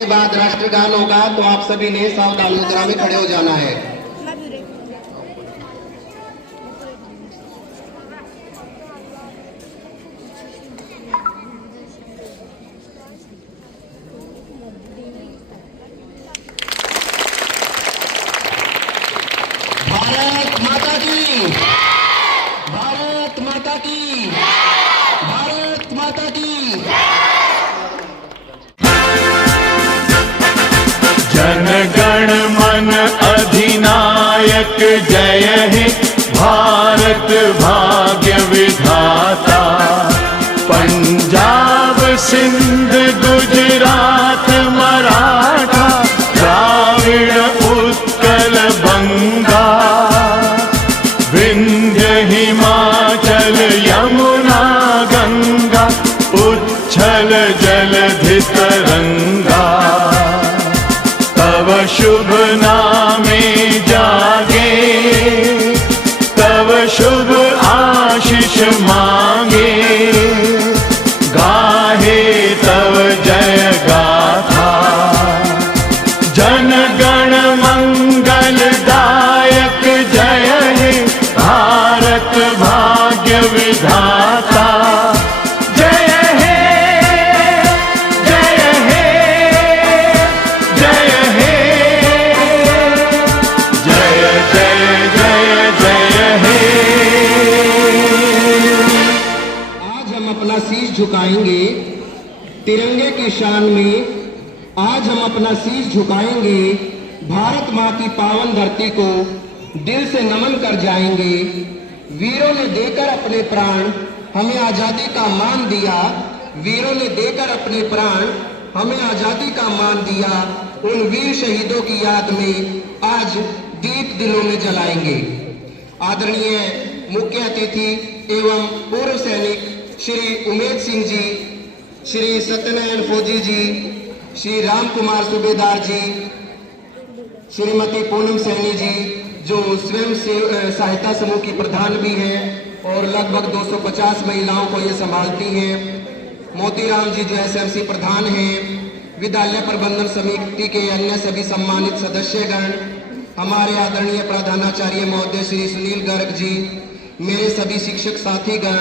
के बाद राष्ट्रगान होगा तो आप सभी ने सावधान मुद्रा में खड़े हो जाना है। भारत माता की, भारत माता की, भारत माता की। जन गण मन अधिनायक जय हे भारत भाग्य विधाता। पंजाब सिंध गुजरात मराठा द्राविड़ उत्कल बंगा। विंध्य हिमाचल यमुना गंगा उच्छल जलधि तरंगा। तव शुभ नामे जागे तव शुभ आशीष मांगे। गाहे तव जय गाथा जन गण मंगल दायक जय हे भारत भाग्य विधाता। जय हे जय हे जय हे जय जय जय जय हे। आज हम अपना शीश झुकाएंगे तिरंगे की शान में। आज हम अपना शीश झुकाएंगे भारत माँ की पावन धरती को दिल से नमन कर जाएंगे। वीरों ने देकर अपने प्राण हमें आजादी का मान दिया। वीरों ने देकर अपने प्राण हमें आजादी का मान दिया। उन वीर शहीदों की याद में आज दीप दिलों में जलाएंगे। आदरणीय मुख्य अतिथि एवं पूर्व सैनिक श्री उमेद सिंह जी, श्री सत्यनारायण फौजी जी, श्री राम कुमार सूबेदार जी, श्रीमती पूनम सैनी जी जो स्वयं सहायता समूह की प्रधान भी हैं और लगभग 250 महिलाओं को ये संभालती हैं। मोतीराम जी जो एसएमसी प्रधान हैं। विद्यालय प्रबंधन समिति के अन्य सभी सम्मानित सदस्यगण, हमारे आदरणीय प्रधानाचार्य महोदय श्री सुनील गर्ग जी, मेरे सभी शिक्षक साथीगण,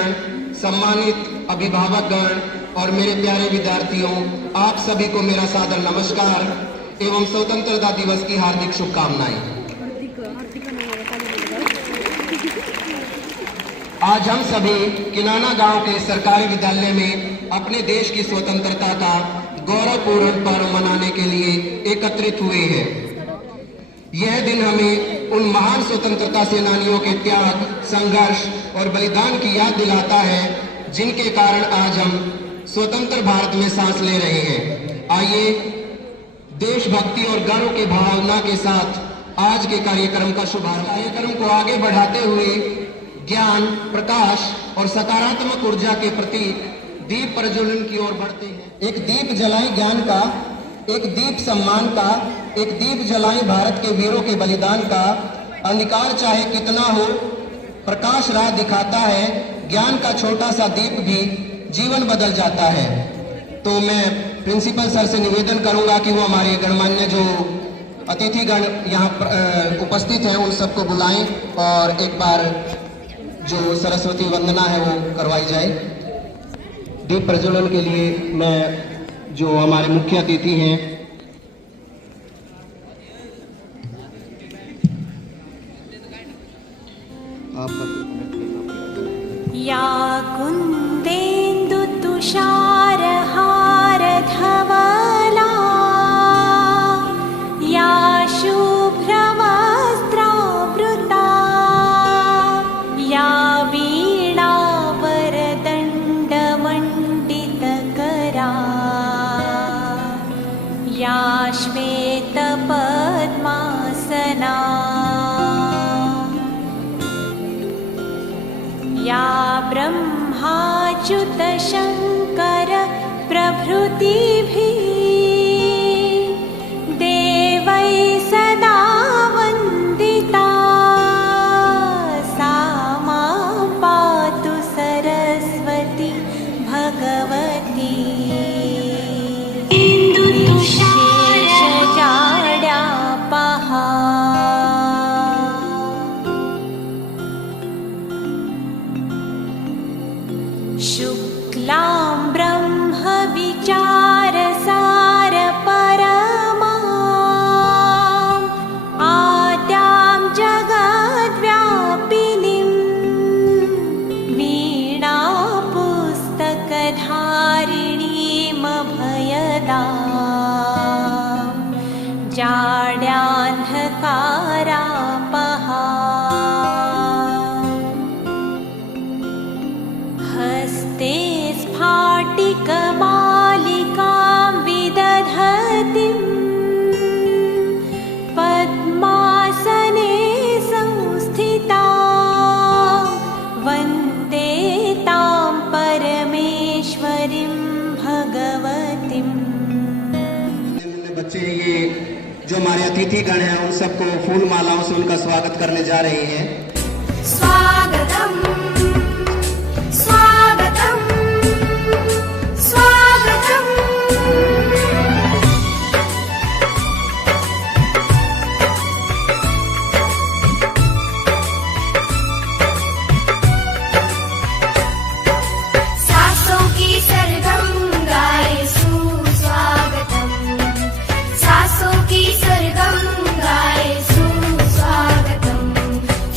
सम्मानित अभिभावकगण और मेरे प्यारे विद्यार्थियों, आप सभी को मेरा सादर नमस्कार एवं स्वतंत्रता दिवस की हार्दिक शुभकामनाएं। आज हम सभी किनाना गांव के सरकारी विद्यालय में अपने देश की स्वतंत्रता का गौरवपूर्ण पर्व मनाने के लिए एकत्रित हुए हैं। यह दिन हमें उन महान स्वतंत्रता सेनानियों के त्याग, संघर्ष और बलिदान की याद दिलाता है जिनके कारण आज हम स्वतंत्र भारत में सांस ले रहे हैं। आइए देशभक्ति और गर्व की भावना के साथ आज के कार्यक्रम का शुभारंभ। कार्यक्रम को आगे बढ़ाते हुए ज्ञान, प्रकाश और सकारात्मक ऊर्जा के प्रति दीप प्रज्वलन की ओर बढ़ते हैं। एक दीप जलाएं ज्ञान का, एक दीप सम्मान का, एक दीप जलाएं भारत के वीरों के बलिदान का। अंधकार चाहे कितना हो, प्रकाश राह दिखाता है। ज्ञान का छोटा सा दीप भी जीवन बदल जाता है। तो मैं प्रिंसिपल सर से निवेदन करूंगा कि वो हमारे गणमान्य जो अतिथिगण यहाँ उपस्थित हैं उन सबको बुलाएं और एक बार जो सरस्वती वंदना है वो करवाई जाए। दीप प्रज्वलन के लिए मैं जो हमारे मुख्य अतिथि हैं या कुन्देन्दु तुषारहार धवला या शुभ्रवस्त्रावृता या वीणा वरदण्डमण्डितकरा या श्वेतपद्मासना या ब्रह्माच्युत शङ्कर प्रभृतिभिः देवैः सदा वन्दिता। सा मां पातु सरस्वती भगवती। शुक्लां ब्रह्मविचारसारपरमाम् आद्यां जगद्व्यापिनीं वीणापुस्तकधारिणीमभयदां जाड्यान्धकारापहाम् हस्ते स्फाटिकमालिकां विदधतीं पद्मासने संस्थितां वन्दे तां परमेश्वरीं भगवतीम्। बच्चे ये जो हमारे अतिथिगण हैं उन सबको फूल मालाओं से उनका स्वागत करने जा रहे हैं। स्वागतम् स्वागतम् स्वागतम्। सासों की सरगम गाए सुस्वागतम् सासों की सरगम गाए सुस्वागतम्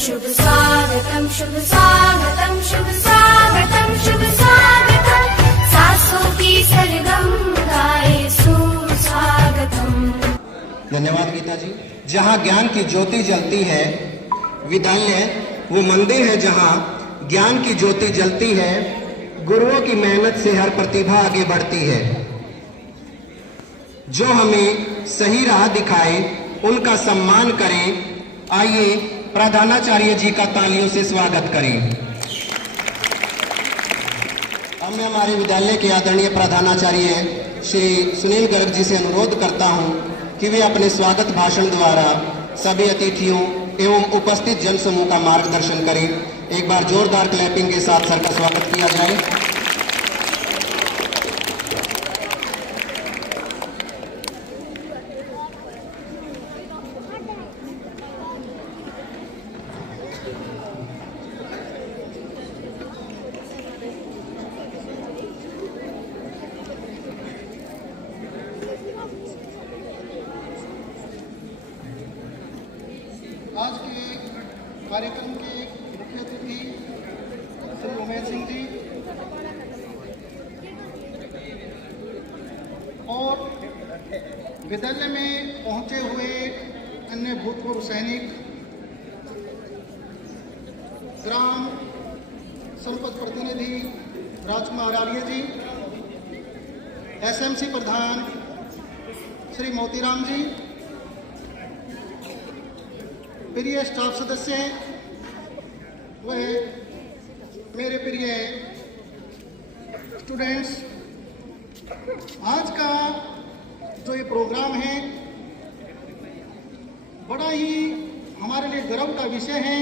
शुभ स्वागतम् शुभ स्वागतम् शुभ स्वागतम् शुभ स्वागतम् सासों की सरगम गाए सुस्वागतम्। धन्यवाद गीता जी। जहाँ ज्ञान की ज्योति जलती है, विद्यालय वो मंदिर है जहाँ ज्ञान की ज्योति जलती है, गुरुओं की मेहनत से हर प्रतिभा आगे बढ़ती है। जो हमें सही राह दिखाए उनका सम्मान करें। आइए प्रधानाचार्य जी का तालियों से स्वागत करें। अब मैं हमारे विद्यालय के आदरणीय प्रधानाचार्य श्री सुनील गर्ग जी से अनुरोध करता हूं कि वे अपने स्वागत भाषण द्वारा सभी अतिथियों एवं उपस्थित जन समूह का मार्गदर्शन करें। एक बार जोरदार क्लैपिंग के साथ सर का स्वागत किया जाए। आज के कार्यक्रम के मुख्य अतिथि श्री उमेश सिंह जी और विद्यालय में पहुंचे हुए अन्य भूतपूर्व सैनिक, ग्राम संपद प्रतिनिधि राजकुमार आर्य जी, एसएमसी प्रधान श्री मोतीराम जी, प्रिय स्टाफ सदस्य, वह मेरे प्रिय स्टूडेंट्स, आज का जो ये प्रोग्राम है बड़ा ही हमारे लिए गर्व का विषय है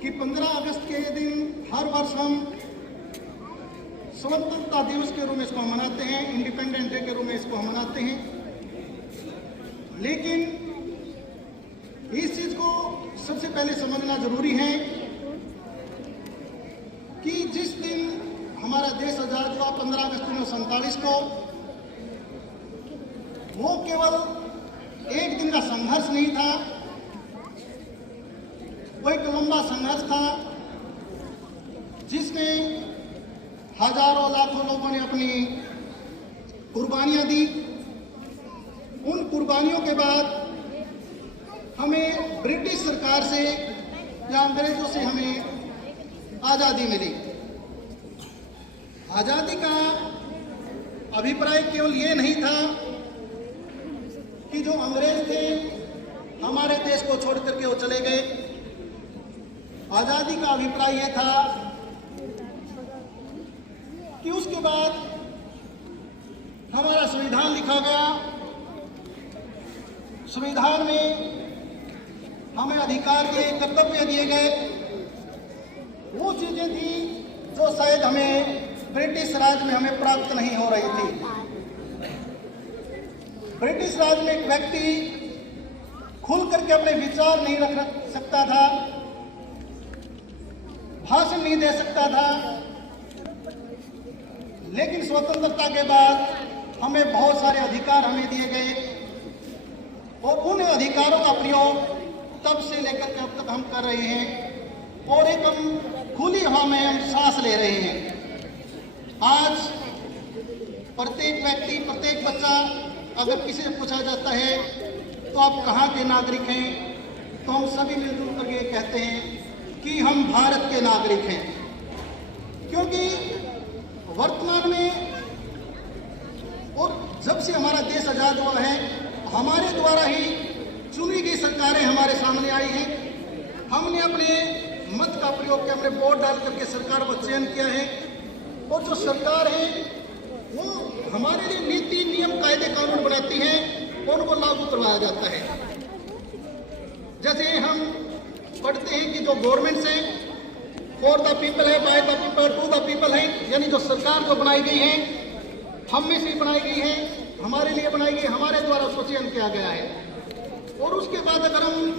कि 15 अगस्त के दिन हर वर्ष हम स्वतंत्रता दिवस के रूप में इसको हम मनाते हैं, इंडिपेंडेंस डे के रूप में इसको हम मनाते हैं। लेकिन इस चीज को सबसे पहले समझना जरूरी है कि जिस दिन हमारा देश आजाद हुआ 15 अगस्त 1947 को, वो केवल एक दिन का संघर्ष नहीं था, वो एक लंबा संघर्ष था जिसमें हजारों लाखों लोगों ने अपनी कुर्बानियां दी। उन कुर्बानियों के बाद हमें ब्रिटिश सरकार से या अंग्रेजों से हमें आज़ादी मिली। आज़ादी का अभिप्राय केवल ये नहीं था कि जो अंग्रेज थे हमारे देश को छोड़ करके वो चले गए। आज़ादी का अभिप्राय ये था कि उसके बाद हमारा संविधान लिखा गया। संविधान में हमें अधिकार दिए, कर्तव्य दिए गए। वो चीजें थी जो शायद हमें ब्रिटिश राज में हमें प्राप्त नहीं हो रही थी। ब्रिटिश राज में एक व्यक्ति खुल करके अपने विचार नहीं रख सकता था। भाषण नहीं दे सकता था, लेकिन स्वतंत्रता के बाद हमें बहुत सारे अधिकार हमें दिए गए और उन अधिकारों का प्रयोग तब से लेकर के अब तक हम कर रहे हैं और एक हम खुली हवा में हम सांस ले रहे हैं। आज प्रत्येक व्यक्ति, प्रत्येक बच्चा, अगर किसी से पूछा जाता है तो आप कहाँ के नागरिक हैं, तो हम सभी मिलजुल करके ये कहते हैं कि हम भारत के नागरिक हैं। क्योंकि वर्तमान में और जब से हमारा देश आजाद हुआ है, हमारे द्वारा ही चुनी गई सरकारें हमारे सामने आई हैं। हमने अपने मत का प्रयोग किया, हमने वोट डाल करके सरकार का चयन किया है और जो सरकार है वो हमारे लिए नीति, नियम, कायदे, कानून बनाती है और उनको लागू करवाया जाता है। जैसे हम पढ़ते हैं कि जो गवर्नमेंट है, फॉर द पीपल है, by the people, to the people है, यानी जो सरकार जो बनाई गई है, हम में से बनाई गई है, हमारे लिए बनाई गई, हमारे द्वारा उसको चयन किया गया है। और उसके बाद अगर हम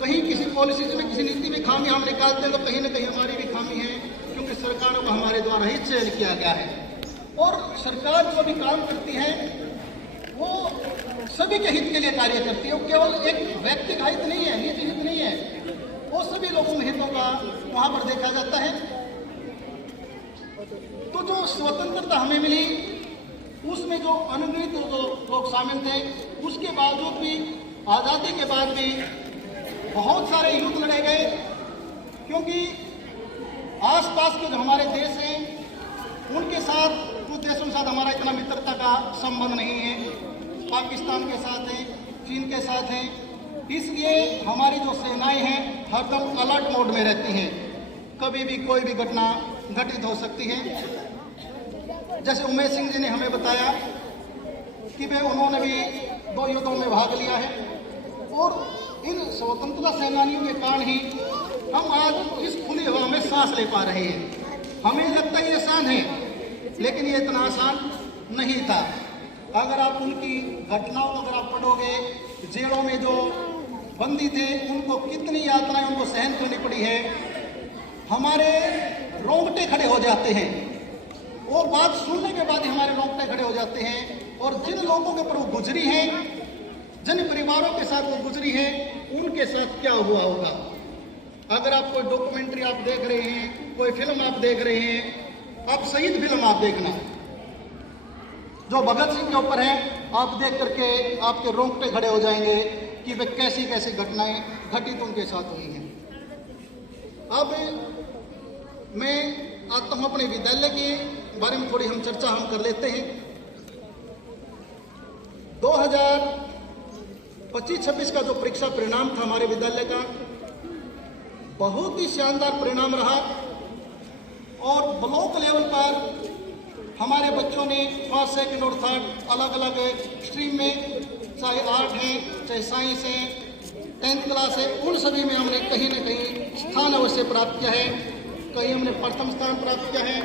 कहीं किसी पॉलिसीज में, किसी नीति में खामी हम निकालते हैं तो कहीं ना कहीं हमारी भी खामी है, क्योंकि सरकारों को हमारे द्वारा ही चयन किया गया है। और सरकार जो भी काम करती है वो सभी के हित के लिए कार्य करती है, वो केवल एक व्यक्ति का हित नहीं है, निजी हित नहीं है, वो सभी लोगों के हितों का वहां पर देखा जाता है। तो जो स्वतंत्रता हमें मिली उसमें जो अनगिनत जो लोग शामिल थे, उसके बावजूद भी, आज़ादी के बाद भी बहुत सारे युद्ध लड़े गए, क्योंकि आसपास के जो हमारे देश हैं उनके साथ, कुछ देशों के साथ हमारा इतना मित्रता का संबंध नहीं है। पाकिस्तान के साथ है, चीन के साथ है, इसलिए हमारी जो सेनाएं हैं हरदम अलर्ट मोड में रहती हैं, कभी भी कोई भी घटना घटित हो सकती है। जैसे उमेश सिंह जी ने हमें बताया कि वे उन्होंने भी 2 युद्धों में भाग लिया है और इन स्वतंत्रता सेनानियों के कारण ही हम आज इस खुली हवा में सांस ले पा रहे हैं। हमें लगता है ये आसान है, लेकिन ये इतना आसान नहीं था। अगर आप उनकी घटनाओं को अगर आप पढ़ोगे, जेलों में जो बंदी थे उनको कितनी यातनाएं उनको सहन करनी पड़ी है, हमारे रोंगटे खड़े हो जाते हैं। वो बात सुनने के बाद ही हमारे रोंगटे खड़े हो जाते हैं। और जिन लोगों के ऊपर वो गुजरी है, जिन परिवारों के साथ वो गुजरी है, उनके साथ क्या हुआ होगा। अगर आप कोई डॉक्यूमेंट्री आप देख रहे हैं, कोई फिल्म आप देख रहे हैं, आप शहीद फिल्म आप देखना, जो भगत सिंह के ऊपर है, आप देख करके आपके रोंगटे खड़े हो जाएंगे कि वे कैसी कैसी घटनाएं घटित उनके साथ हुई हैं। अब मैं आता हूं अपने विद्यालय के बारे में थोड़ी हम चर्चा हम कर लेते हैं। 2025-26 का जो परीक्षा परिणाम था हमारे विद्यालय का, बहुत ही शानदार परिणाम रहा और ब्लॉक लेवल पर हमारे बच्चों ने फर्स्ट, सेकंड और थर्ड अलग अलग स्ट्रीम में, चाहे आर्ट है, चाहे साइंस है, 10th क्लास है, उन सभी में हमने कहीं ना कहीं स्थान अवश्य प्राप्त किया है। कहीं हमने प्रथम स्थान प्राप्त किया है,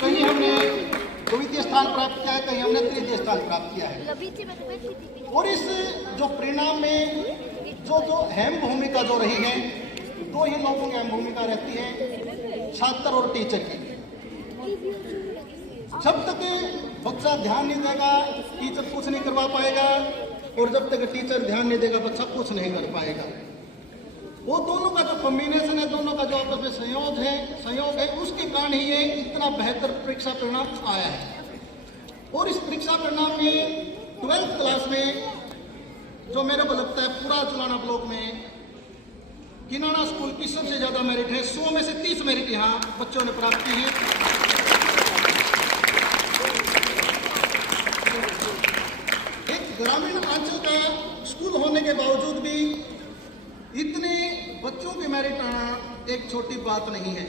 कहीं हमने द्वितीय स्थान प्राप्त किया है, कहीं हमने तृतीय स्थान प्राप्त किया है। और इस जो परिणाम में जो अहम भूमिका जो रही है, 2 ही लोगों की अहम भूमिका रहती है, छात्र और टीचर की। जब तक बच्चा ध्यान नहीं देगा, टीचर कुछ नहीं करवा पाएगा, और जब तक टीचर ध्यान नहीं देगा, बच्चा कुछ नहीं कर पाएगा। वो दोनों का जो कॉम्बिनेशन है, दोनों का जो आपस में संयोग है, उसके कारण ही ये इतना बेहतर परीक्षा परिणाम आया है। और इस परीक्षा परिणाम में 12th क्लास में जो मेरे को लगता है पूरा जुलाना ब्लॉक में किनाना स्कूल की सबसे ज्यादा मेरिट है। 100 में से 30 मेरिट यहाँ बच्चों ने प्राप्त की है। एक ग्रामीण अंचल का स्कूल होने के बावजूद भी इतने बच्चों के मेरिट आना एक छोटी बात नहीं है।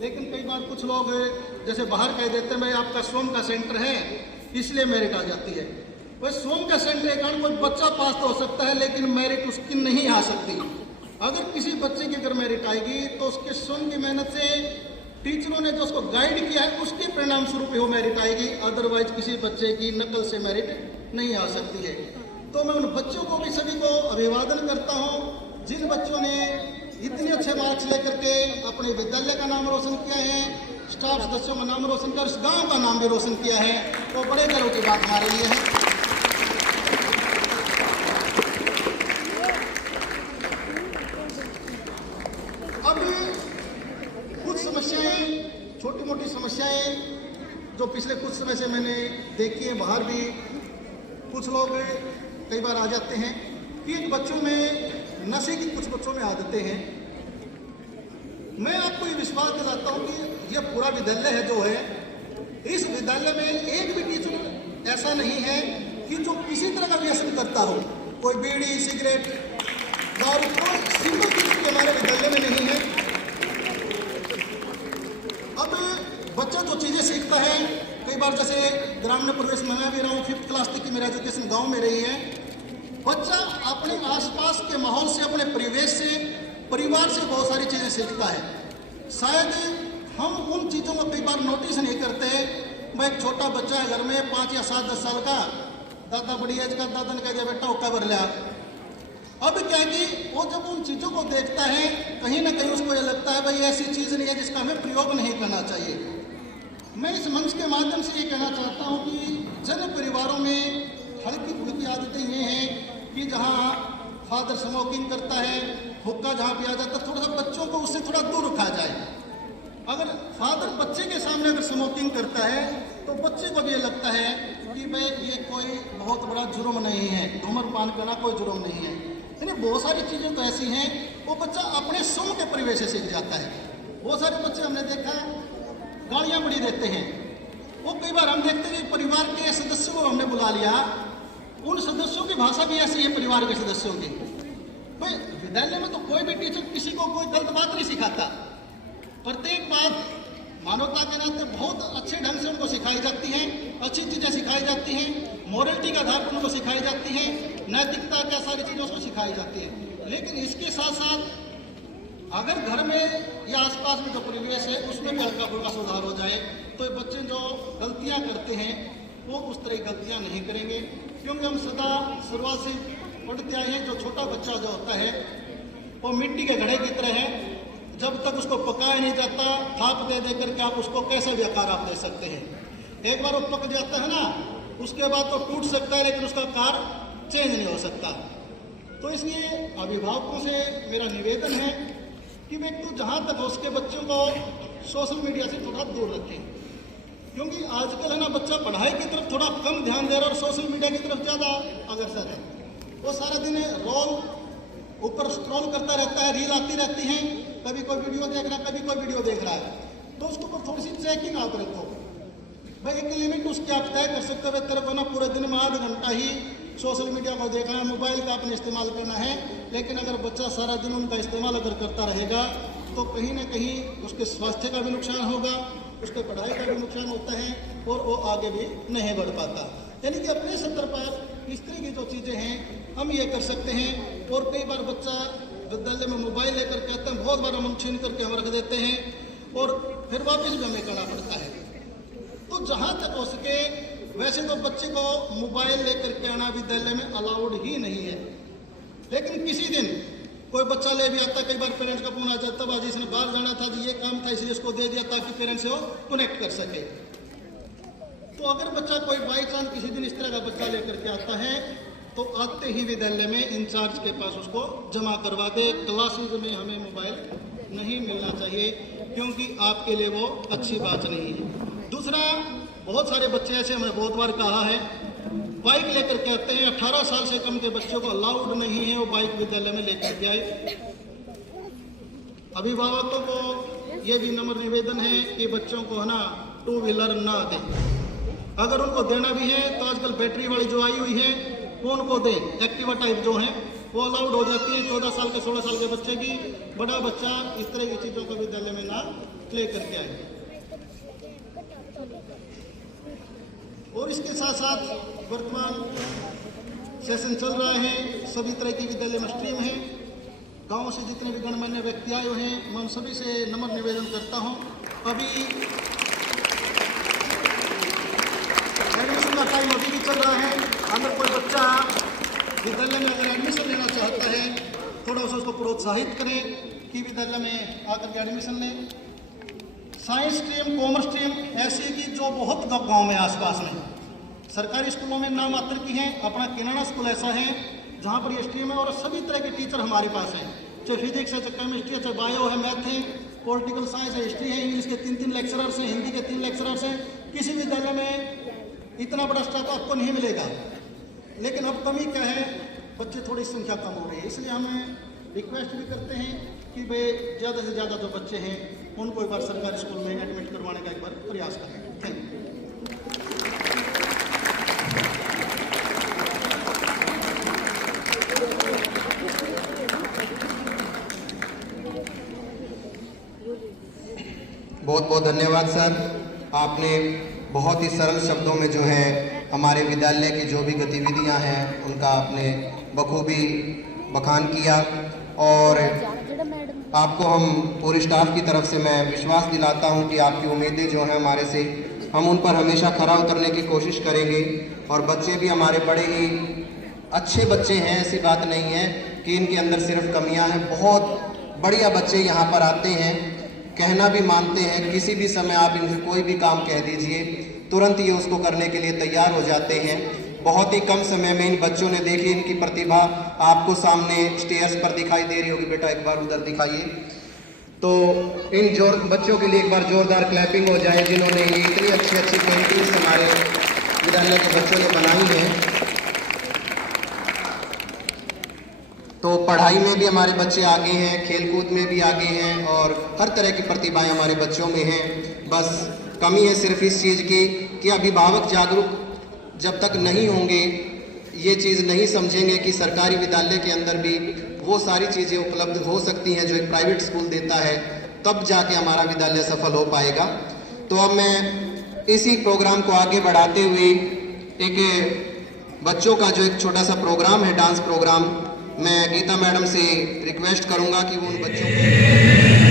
लेकिन कई बार कुछ लोग जैसे बाहर कह देते हैं भाई आपका स्वयं का सेंटर है इसलिए मेरिट आ जाती है। वह स्वयं का सेंटर के कारण कोई बच्चा पास तो हो सकता है, लेकिन मेरिट उसकी नहीं आ सकती। अगर किसी बच्चे की अगर मेरिट आएगी तो उसके स्वयं की मेहनत से, टीचरों ने जो उसको गाइड किया है उसके परिणाम स्वरूप वो मेरिट आएगी, अदरवाइज किसी बच्चे की नकल से मेरिट नहीं आ सकती है। तो मैं उन बच्चों को भी सभी को अभिवादन करता हूँ जिन बच्चों ने इतने अच्छे मार्क्स लेकर के अपने विद्यालय का नाम रोशन किया है, स्टाफ सदस्यों का नाम रोशन कर, उस गांव का नाम भी रोशन किया है, तो बड़े गर्व की बात हमारे लिए है। अब कुछ समस्याएं, छोटी मोटी समस्याएं जो पिछले कुछ समय से मैंने देखी है, बाहर भी कुछ लोग कई बार आ जाते हैं कि बच्चों में नशे की कुछ बच्चों में आदतें हैं। मैं आपको ये विश्वास दिलाता हूँ कि यह पूरा विद्यालय है जो है, इस विद्यालय में एक भी टीचर ऐसा नहीं है कि जो किसी तरह का व्यसन करता हो, कोई बीड़ी सिगरेट दारू, कोई सिंगल टीचर भी हमारे विद्यालय में नहीं है। अब बच्चा जो चीज़ें सीखता है, कई बार जैसे ग्रामीण प्रदेश में मैं भी रहा हूँ, 5th क्लास तक की मेरा एजुकेशन गाँव में रही है। बच्चा अपने आसपास के माहौल से, अपने परिवेश से, परिवार से बहुत सारी चीज़ें सीखता है। शायद हम उन चीज़ों को कई बार नोटिस नहीं करते। मैं एक छोटा बच्चा है घर में 5 या 7 10 साल का, दादा बड़ी एज का, दादा ने कह दिया बेटा ओका भर लिया। अब क्या है कि वो जब उन चीज़ों को देखता है, कहीं ना कहीं उसको ये लगता है भाई ऐसी चीज़ नहीं है जिसका हमें प्रयोग नहीं करना चाहिए। मैं इस मंच के माध्यम से ये कहना चाहता हूँ कि जन परिवारों में हल्की फुल्की आदतें ये हैं कि जहाँ फादर स्मोकिंग करता है, हुक्का जहाँ पिया जाता है, थोड़ा सा बच्चों को उससे थोड़ा दूर रखा जाए। अगर फादर बच्चे के सामने अगर स्मोकिंग करता है तो बच्चे को भी ये लगता है कि भाई ये कोई बहुत बड़ा जुर्म नहीं है, धूम्रपान करना कोई जुर्म नहीं है। यानी बहुत सारी चीज़ें तो ऐसी हैं वो बच्चा अपने स्वयं के परिवेश से सीख जाता है। बहुत सारे बच्चे हमने देखा गालियाँ बड़ी देते हैं। वो कई बार हम देखते हैं कि परिवार के सदस्यों को हमने बुला लिया, उन सदस्यों की भाषा भी ऐसी है परिवार के सदस्यों की। भाई विद्यालय में तो कोई भी टीचर किसी को कोई गलत बात नहीं सिखाता, प्रत्येक बात मानवता के नाते बहुत अच्छे ढंग से उनको सिखाई जाती है, अच्छी चीज़ें सिखाई जाती हैं, मॉरलिटी का आधार पर उनको सिखाई जाती है, नैतिकता क्या सारी चीज़ें उसको सिखाई जाती है। लेकिन इसके साथ साथ अगर घर में या आसपास में जो परिवेश है उसमें भी हल्का फुल्का सुधार हो जाए तो बच्चे जो गलतियाँ करते हैं वो उस तरह की गलतियाँ नहीं करेंगे। क्योंकि हम सदा शुरुआत से पढ़ते आए हैं, जो छोटा बच्चा जो होता है वो मिट्टी के घड़े की तरह है, जब तक उसको पकाया नहीं जाता थाप दे दे करके आप उसको कैसे भी आकार आप दे सकते हैं। एक बार वो पक जाता है ना, उसके बाद तो टूट सकता है लेकिन उसका आकार चेंज नहीं हो सकता। तो इसलिए अभिभावकों से मेरा निवेदन है कि वे तो जहाँ तक हो उसके बच्चों को सोशल मीडिया से थोड़ा दूर रखें, क्योंकि आजकल है ना बच्चा पढ़ाई की तरफ थोड़ा कम ध्यान दे रहा है और सोशल मीडिया की तरफ ज़्यादा अग्रसर है। वो सारा दिन रोल ऊपर स्क्रॉल करता रहता है, रील आती रहती हैं, कभी कोई वीडियो देख रहा है, कभी कोई वीडियो देख रहा है। तो उसके ऊपर थोड़ी सी चेकिंग आप रखो भाई, एक लिमिट उसकी आप तय कर सकते हो। तेरे को ना पूरे दिन में आधा घंटा ही सोशल मीडिया को देखना है, मोबाइल का आपने इस्तेमाल करना है। लेकिन अगर बच्चा सारा दिन उनका इस्तेमाल अगर करता रहेगा तो कहीं ना कहीं उसके स्वास्थ्य का भी नुकसान होगा, उसके पढ़ाई का भी नुकसान होता है और वो आगे भी नहीं बढ़ पाता। यानी कि अपने स्तर पर इस तरह की जो चीज़ें हैं हम ये कर सकते हैं। और कई बार बच्चा विद्यालय में मोबाइल लेकर कहते हैं, बहुत बार हम छीन करके हम रख देते हैं और फिर वापस भी हमें करना पड़ता है। तो जहाँ तक हो सके, वैसे तो बच्चे को मोबाइल लेकर के आना विद्यालय में अलाउड ही नहीं है, लेकिन किसी दिन कोई बच्चा ले भी आता, कई बार पेरेंट्स का फोन आ जाता है, जिसने बाहर जाना था जी ये काम था इसलिए उसको दे दिया ताकि पेरेंट्स से वो कनेक्ट कर सके। तो अगर बच्चा कोई बाई चांस किसी दिन इस तरह का बच्चा लेकर के आता है तो आते ही विद्यालय में इंचार्ज के पास उसको जमा करवा दे। क्लासेज में हमें मोबाइल नहीं मिलना चाहिए, क्योंकि आपके लिए वो अच्छी बात नहीं है। दूसरा, बहुत सारे बच्चे ऐसे हमें बहुत बार कहा है, बाइक लेकर के आते हैं, 18 साल से कम के बच्चों को अलाउड नहीं है वो बाइक विद्यालय में लेकर के आए। अभिभावकों को ये भी नम्र निवेदन है कि बच्चों को है ना 2 व्हीलर ना दें। अगर उनको देना भी है तो आजकल बैटरी वाली जो आई हुई है वो उनको दें, एक्टिवा टाइप जो है वो अलाउड हो जाती है 14 साल के 16 साल के बच्चे की। बड़ा बच्चा इस तरह की चीज़ों को विद्यालय में ना ले करके आए। और इसके साथ साथ वर्तमान सेशन चल रहा है, सभी तरह की विद्यालय में स्ट्रीम है। गाँव से जितने भी गणमान्य व्यक्ति आए हुए हैं मैं उन सभी से नम्र निवेदन करता हूँ, अभी एडमिशन का टाइम अभी भी चल रहा है। अगर कोई बच्चा विद्यालय में अगर एडमिशन लेना चाहता है थोड़ा सा उसको प्रोत्साहित करें कि विद्यालय में आकर के एडमिशन लें। साइंस स्ट्रीम, कॉमर्स स्ट्रीम ऐसी कि जो बहुत गाँव में आसपास में सरकारी स्कूलों में नाम मात्र की हैं। अपना किनारा स्कूल ऐसा है जहाँ पर ये स्ट्रीम है और सभी तरह के टीचर हमारे पास हैं, चाहे फिजिक्स है, चाहे केमिस्ट्री है, चाहे बायो है, मैथ है, पॉलिटिकल साइंस है, हिस्ट्री है, इंग्लिश के 3-3 लेक्चरर्स हैं, हिंदी के 3 लेक्चरर्स हैं। किसी विद्यालय में इतना बड़ा स्टाफ आपको नहीं मिलेगा। लेकिन अब कमी क्या है, बच्चे थोड़ी संख्या कम हो रही है, इसलिए हमें रिक्वेस्ट भी करते हैं कि भाई ज़्यादा से ज़्यादा जो बच्चे हैं उनको एक बार सरकारी स्कूल में एडमिट करवाने का एक बार प्रयास करें। Thank you. बहुत बहुत धन्यवाद सर। आपने बहुत ही सरल शब्दों में जो है हमारे विद्यालय की जो भी गतिविधियां हैं उनका आपने बखूबी बखान किया और आपको हम पूरे स्टाफ की तरफ से मैं विश्वास दिलाता हूं कि आपकी उम्मीदें जो हैं हमारे से, हम उन पर हमेशा खरा उतरने की कोशिश करेंगे। और बच्चे भी हमारे बड़े ही अच्छे बच्चे हैं, ऐसी बात नहीं है कि इनके अंदर सिर्फ कमियां हैं। बहुत बढ़िया बच्चे यहाँ पर आते हैं, कहना भी मानते हैं। किसी भी समय आप इनसे कोई भी काम कह दीजिए, तुरंत ये उसको करने के लिए तैयार हो जाते हैं। बहुत ही कम समय में इन बच्चों ने देखी इनकी प्रतिभा आपको सामने स्टेयर्स पर दिखाई दे रही होगी। बेटा एक बार उधर दिखाइए। तो इन बच्चों के लिए एक बार जोरदार क्लैपिंग हो जाए जिन्होंने ये इतनी अच्छी अच्छी पेंटिंग्स हमारे विद्यालय के बच्चों ने बनाई हैं। तो पढ़ाई में भी हमारे बच्चे आगे हैं, खेलकूद में भी आगे हैं और हर तरह की प्रतिभाएं हमारे बच्चों में हैं। बस कमी है सिर्फ इस चीज़ की कि अभिभावक जागरूक जब तक नहीं होंगे, ये चीज़ नहीं समझेंगे कि सरकारी विद्यालय के अंदर भी वो सारी चीज़ें उपलब्ध हो सकती हैं जो एक प्राइवेट स्कूल देता है, तब जाके हमारा विद्यालय सफल हो पाएगा। तो अब मैं इसी प्रोग्राम को आगे बढ़ाते हुए एक बच्चों का जो एक छोटा सा प्रोग्राम है, डांस प्रोग्राम, मैं गीता मैडम से रिक्वेस्ट करूंगा कि वो उन बच्चों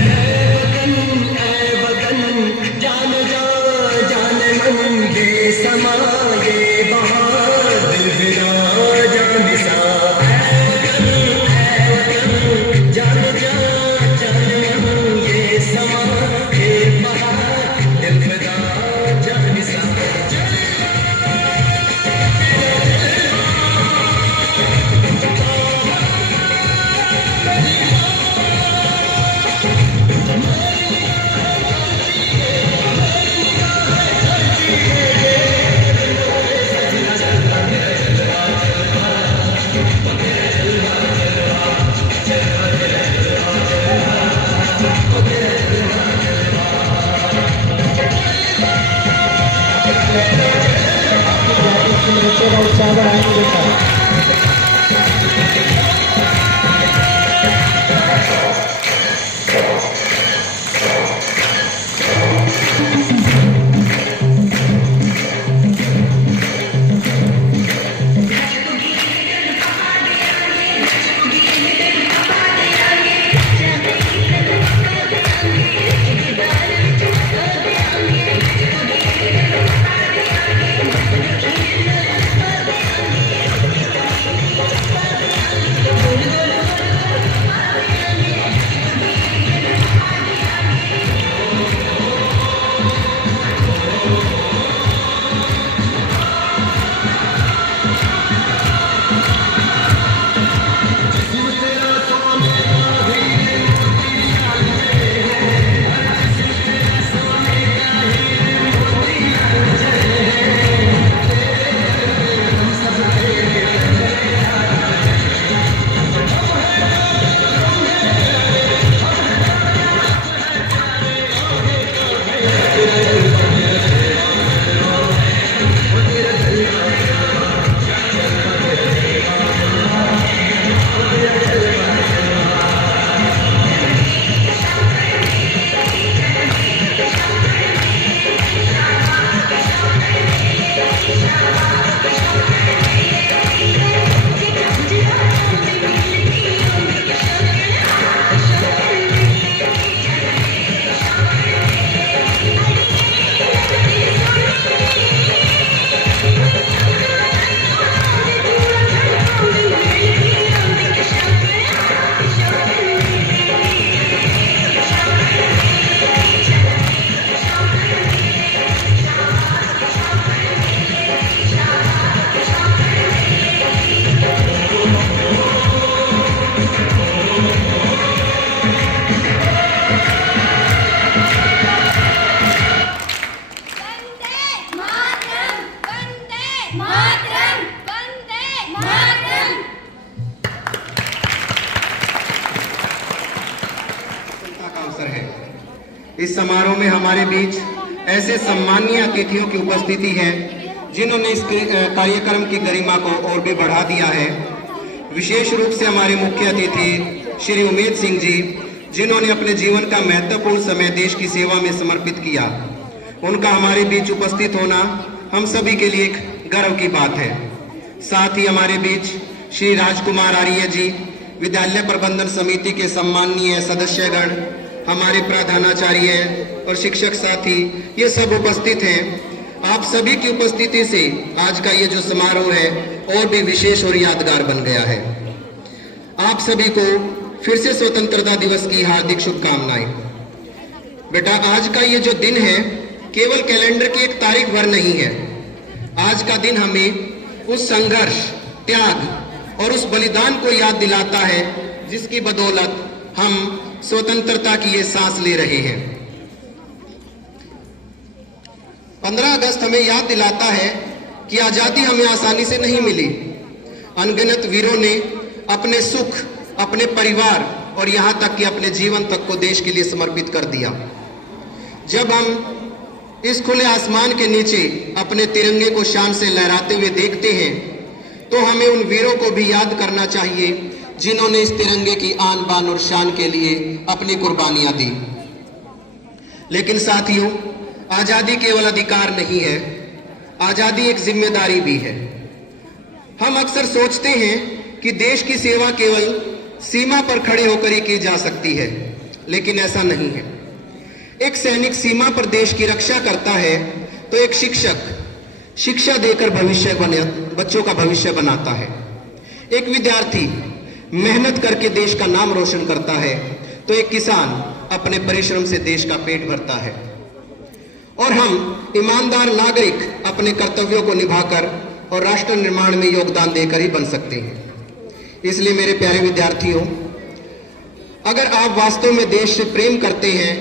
इस समारोह में हमारे बीच ऐसे सम्मानीय अतिथियों की उपस्थिति है जिन्होंने इस कार्यक्रम की गरिमा को और भी बढ़ा दिया है। विशेष रूप से हमारे मुख्य अतिथि श्री उमेद सिंह जी, जिन्होंने अपने जीवन का महत्वपूर्ण समय देश की सेवा में समर्पित किया। उनका हमारे बीच उपस्थित होना हम सभी के लिए एक गर्व की बात है। साथ ही हमारे बीच श्री राजकुमार आर्य जी, विद्यालय प्रबंधन समिति के सम्माननीय सदस्यगण, हमारे प्रधानाचार्य और शिक्षक साथी, ये सब उपस्थित हैं। आप सभी की उपस्थिति से आज का ये जो समारोह है और भी विशेष और यादगार बन गया है। आप सभी को फिर से स्वतंत्रता दिवस की हार्दिक शुभकामनाएं। बेटा, आज का ये जो दिन है केवल कैलेंडर की एक तारीख भर नहीं है। आज का दिन हमें उस संघर्ष, त्याग और उस बलिदान को याद दिलाता है जिसकी बदौलत हम स्वतंत्रता की ये सांस ले रहे हैं। 15 अगस्त हमें याद दिलाता है कि आजादी हमें आसानी से नहीं मिली। अनगिनत वीरों ने अपने सुख, अपने परिवार और यहां तक कि अपने जीवन तक को देश के लिए समर्पित कर दिया। जब हम इस खुले आसमान के नीचे अपने तिरंगे को शान से लहराते हुए देखते हैं तो हमें उन वीरों को भी याद करना चाहिए जिन्होंने इस तिरंगे की आन बान और शान के लिए अपनी कुर्बानियां दी। लेकिन साथियों, आजादी केवल अधिकार नहीं है, आजादी एक जिम्मेदारी भी है। हम अक्सर सोचते हैं कि देश की सेवा केवल सीमा पर खड़े होकर ही की जा सकती है, लेकिन ऐसा नहीं है। एक सैनिक सीमा पर देश की रक्षा करता है तो एक शिक्षक शिक्षा देकर बच्चों का भविष्य बनाता है। एक विद्यार्थी मेहनत करके देश का नाम रोशन करता है तो एक किसान अपने परिश्रम से देश का पेट भरता है। और हम ईमानदार नागरिक अपने कर्तव्यों को निभाकर और राष्ट्र निर्माण में योगदान देकर ही बन सकते हैं। इसलिए मेरे प्यारे विद्यार्थियों, अगर आप वास्तव में देश से प्रेम करते हैं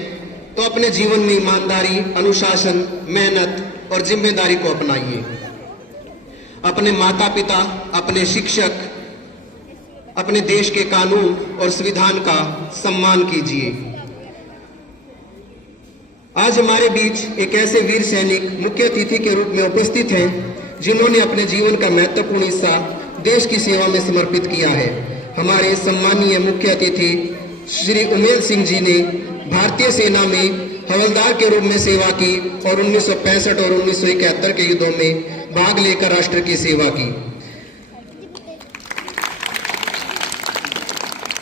तो अपने जीवन में ईमानदारी, अनुशासन, मेहनत और जिम्मेदारी को अपनाइए। अपने माता पिता, अपने शिक्षक, अपने देश के कानून और संविधान का सम्मान कीजिए। आज हमारे बीच एक ऐसे वीर सैनिक मुख्य अतिथि के रूप में उपस्थित हैं जिन्होंने अपने जीवन का महत्वपूर्ण हिस्सा देश की सेवा में समर्पित किया है। हमारे सम्मानीय मुख्य अतिथि श्री उमेद सिंह जी ने भारतीय सेना में हवलदार के रूप में सेवा की और 1965 और 1971 के युद्धों में भाग लेकर राष्ट्र की सेवा की।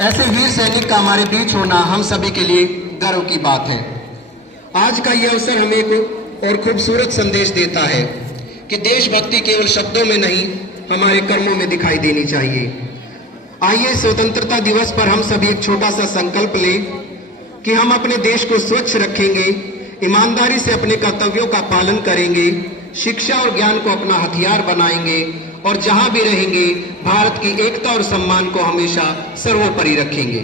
ऐसे वीर सैनिक का हमारे बीच होना हम सभी के लिए गर्व की बात है। आज का यह अवसर हमें एक और खूबसूरत संदेश देता है कि देशभक्ति केवल शब्दों में नहीं, हमारे कर्मों में दिखाई देनी चाहिए। आइए स्वतंत्रता दिवस पर हम सभी एक छोटा सा संकल्प लें कि हम अपने देश को स्वच्छ रखेंगे, ईमानदारी से अपने कर्तव्यों का पालन करेंगे, शिक्षा और ज्ञान को अपना हथियार बनाएंगे और जहां भी रहेंगे भारत की एकता और सम्मान को हमेशा सर्वोपरि रखेंगे।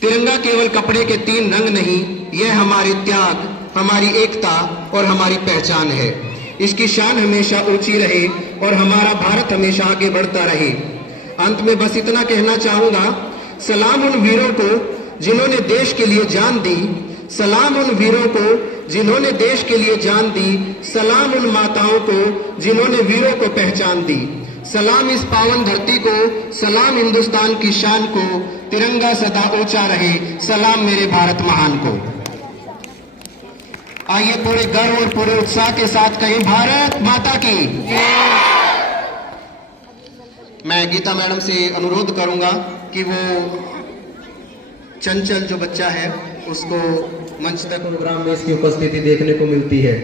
तिरंगा केवल कपड़े के 3 रंग नहीं, यह हमारे त्याग, हमारी एकता और हमारी पहचान है। इसकी शान हमेशा ऊंची रहे और हमारा भारत हमेशा आगे बढ़ता रहे। अंत में बस इतना कहना चाहूंगा, सलाम उन वीरों को जिन्होंने देश के लिए जान दी, सलाम उन वीरों को जिन्होंने देश के लिए जान दी, सलाम उन माताओं को जिन्होंने वीरों को पहचान दी, सलाम इस पावन धरती को, सलाम हिंदुस्तान की शान को, तिरंगा सदा ऊंचा रहे, सलाम मेरे भारत महान को। आइए पूरे गर्व और पूरे उत्साह के साथ कहें, भारत माता की। मैं गीता मैडम से अनुरोध करूंगा कि वो चंचल जो बच्चा है उसको मंच तक प्रोग्राम में इसकी उपस्थिति देखने को मिलती है।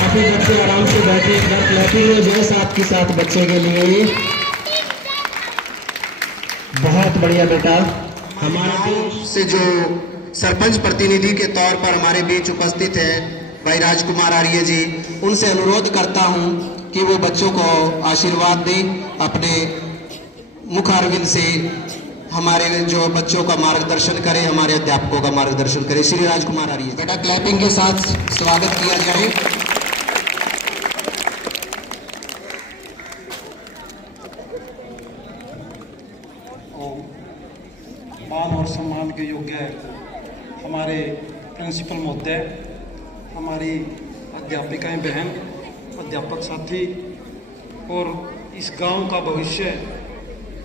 काफी बच्चे आराम से बैठे, एक बार क्लैपिंग हो जाए साथ के साथ बच्चे के लिए। बहुत बढ़िया बेटा। हमारे बीच से जो सरपंच प्रतिनिधि के तौर पर हमारे बीच उपस्थित है भाई राजकुमार आर्य जी, उनसे अनुरोध करता हूं कि वो बच्चों को आशीर्वाद दें, अपने मुखारविंद से हमारे जो बच्चों का मार्गदर्शन करें, हमारे अध्यापकों का मार्गदर्शन करें। श्री राजकुमार आर्य बेटा क्लैपिंग के साथ स्वागत किया जाए। मान और सम्मान के योग्य हमारे प्रिंसिपल महोदय, हमारी अध्यापिकाएं बहन, अध्यापक साथी और इस गांव का भविष्य,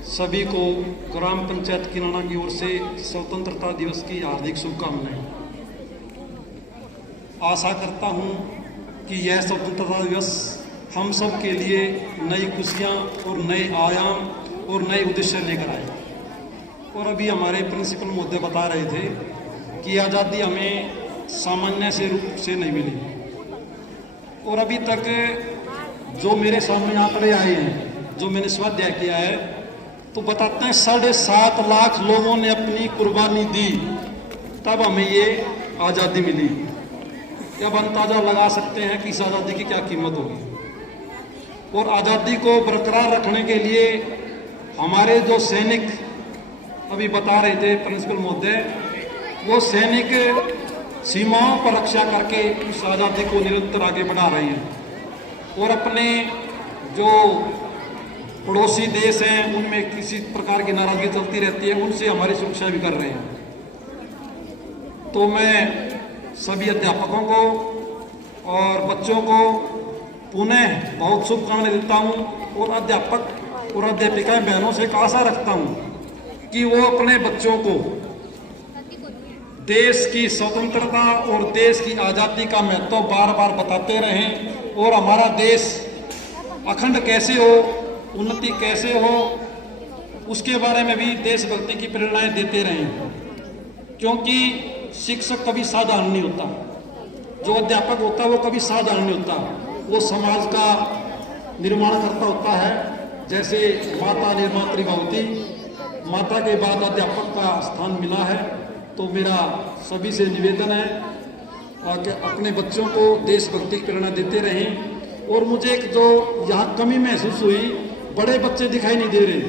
सभी को ग्राम पंचायत किनाना की ओर से स्वतंत्रता दिवस की हार्दिक शुभकामनाएं। आशा करता हूं कि यह स्वतंत्रता दिवस हम सब के लिए नई खुशियां और नए आयाम और नए उद्देश्य लेकर आए। और अभी हमारे प्रिंसिपल महोदय बता रहे थे कि आज़ादी हमें सामान्य से रूप से नहीं मिली, और अभी तक जो मेरे सामने आंकड़े आए हैं, जो मैंने स्वाध्याय किया है, तो बताते हैं 7.5 लाख लोगों ने अपनी कुर्बानी दी, तब हमें ये आज़ादी मिली। अब अंदाजा लगा सकते हैं कि इस आज़ादी की क्या कीमत होगी। और आज़ादी को बरकरार रखने के लिए हमारे जो सैनिक अभी बता रहे थे प्रिंसिपल महोदय, वो सैनिक सीमाओं पर रक्षा करके इस आज़ादी को निरंतर आगे बढ़ा रहे हैं। और अपने जो पड़ोसी देश हैं उनमें किसी प्रकार की नाराजगी चलती रहती है, उनसे हमारी सुरक्षा भी कर रहे हैं। तो मैं सभी अध्यापकों को और बच्चों को पुनः बहुत शुभकामनाएं देता हूँ, और अध्यापक और अध्यापिकाएं बहनों से एक आशा रखता हूँ कि वो अपने बच्चों को देश की स्वतंत्रता और देश की आज़ादी का महत्व बार बार बताते रहें, और हमारा देश अखंड कैसे हो, उन्नति कैसे हो, उसके बारे में भी देशभक्ति की प्रेरणाएं देते रहें। क्योंकि शिक्षक कभी साधारण नहीं होता, जो अध्यापक होता है वो कभी साधारण नहीं होता, वो समाज का निर्माण करता होता है। जैसे माता निर्मात्री भवती, माता के बाद अध्यापक का स्थान मिला है। तो मेरा सभी से निवेदन है कि अपने बच्चों को देशभक्ति की प्रेरणा देते रहें। और मुझे एक जो यहाँ कमी महसूस हुई, बड़े बच्चे दिखाई नहीं दे रहे,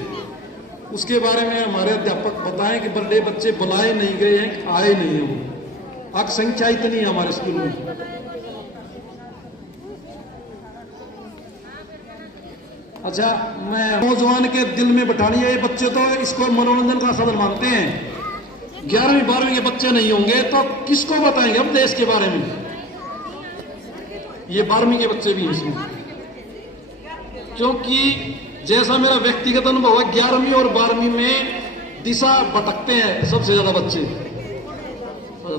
उसके बारे में हमारे अध्यापक बताएं कि बड़े बच्चे बुलाए नहीं गए हैं, आए नहीं हैं। वो अब संख्या इतनी है हमारे स्कूल में। अच्छा, मैं नौजवान के दिल में बैठानी है, ये बच्चे तो इसको मनोरंजन का साधन मानते हैं। 11वीं 12वीं के बच्चे नहीं होंगे तो किसको बताएंगे हम देश के बारे में। ये 12वीं के बच्चे भी हैं इसमें, क्योंकि जैसा मेरा व्यक्तिगत अनुभव है, 11वीं और 12वीं में दिशा भटकते हैं सबसे ज्यादा बच्चे,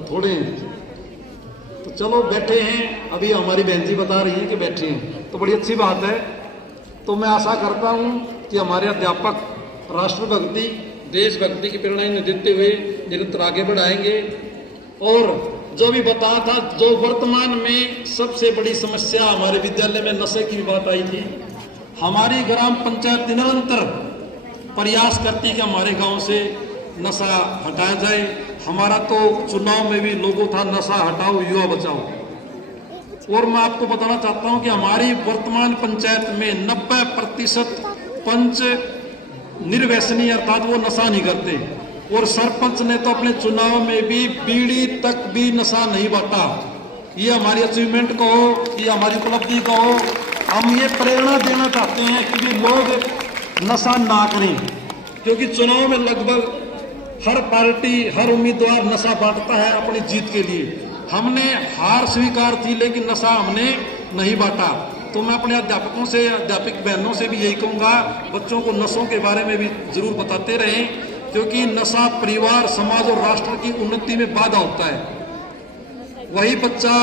थोड़े हैं। तो चलो बैठे हैं, अभी हमारी बहन जी बता रही हैं कि बैठे हैं, तो बड़ी अच्छी बात है। तो मैं आशा करता हूं कि हमारे अध्यापक राष्ट्रभक्ति, देशभक्ति की प्रेरणा देते हुए निरंतर आगे बढ़ाएंगे। और जो भी बताया था, जो वर्तमान में सबसे बड़ी समस्या हमारे विद्यालय में नशे की बात आई थी, हमारी ग्राम पंचायत निरंतर प्रयास करती कि हमारे गांव से नशा हटाया जाए। हमारा तो चुनाव में भी लोगो था, नशा हटाओ युवा बचाओ। और मैं आपको बताना चाहता हूं कि हमारी वर्तमान पंचायत में 90% पंच निर्व्यसनी, अर्थात वो नशा नहीं करते। और सरपंच ने तो अपने चुनाव में भी बीड़ी तक भी नशा नहीं बांटा। ये हमारी अचीवमेंट को हो, ये हमारी उपलब्धि को हो, हम ये प्रेरणा देना चाहते हैं कि भी लोग नशा ना करें, क्योंकि चुनाव में लगभग हर पार्टी, हर उम्मीदवार नशा बांटता है अपनी जीत के लिए। हमने हार स्वीकार थी लेकिन नशा हमने नहीं बांटा। तो मैं अपने अध्यापकों से, अध्यापक बहनों से भी यही कहूँगा, बच्चों को नशों के बारे में भी जरूर बताते रहें, क्योंकि नशा परिवार, समाज और राष्ट्र की उन्नति में बाधा होता है। वही बच्चा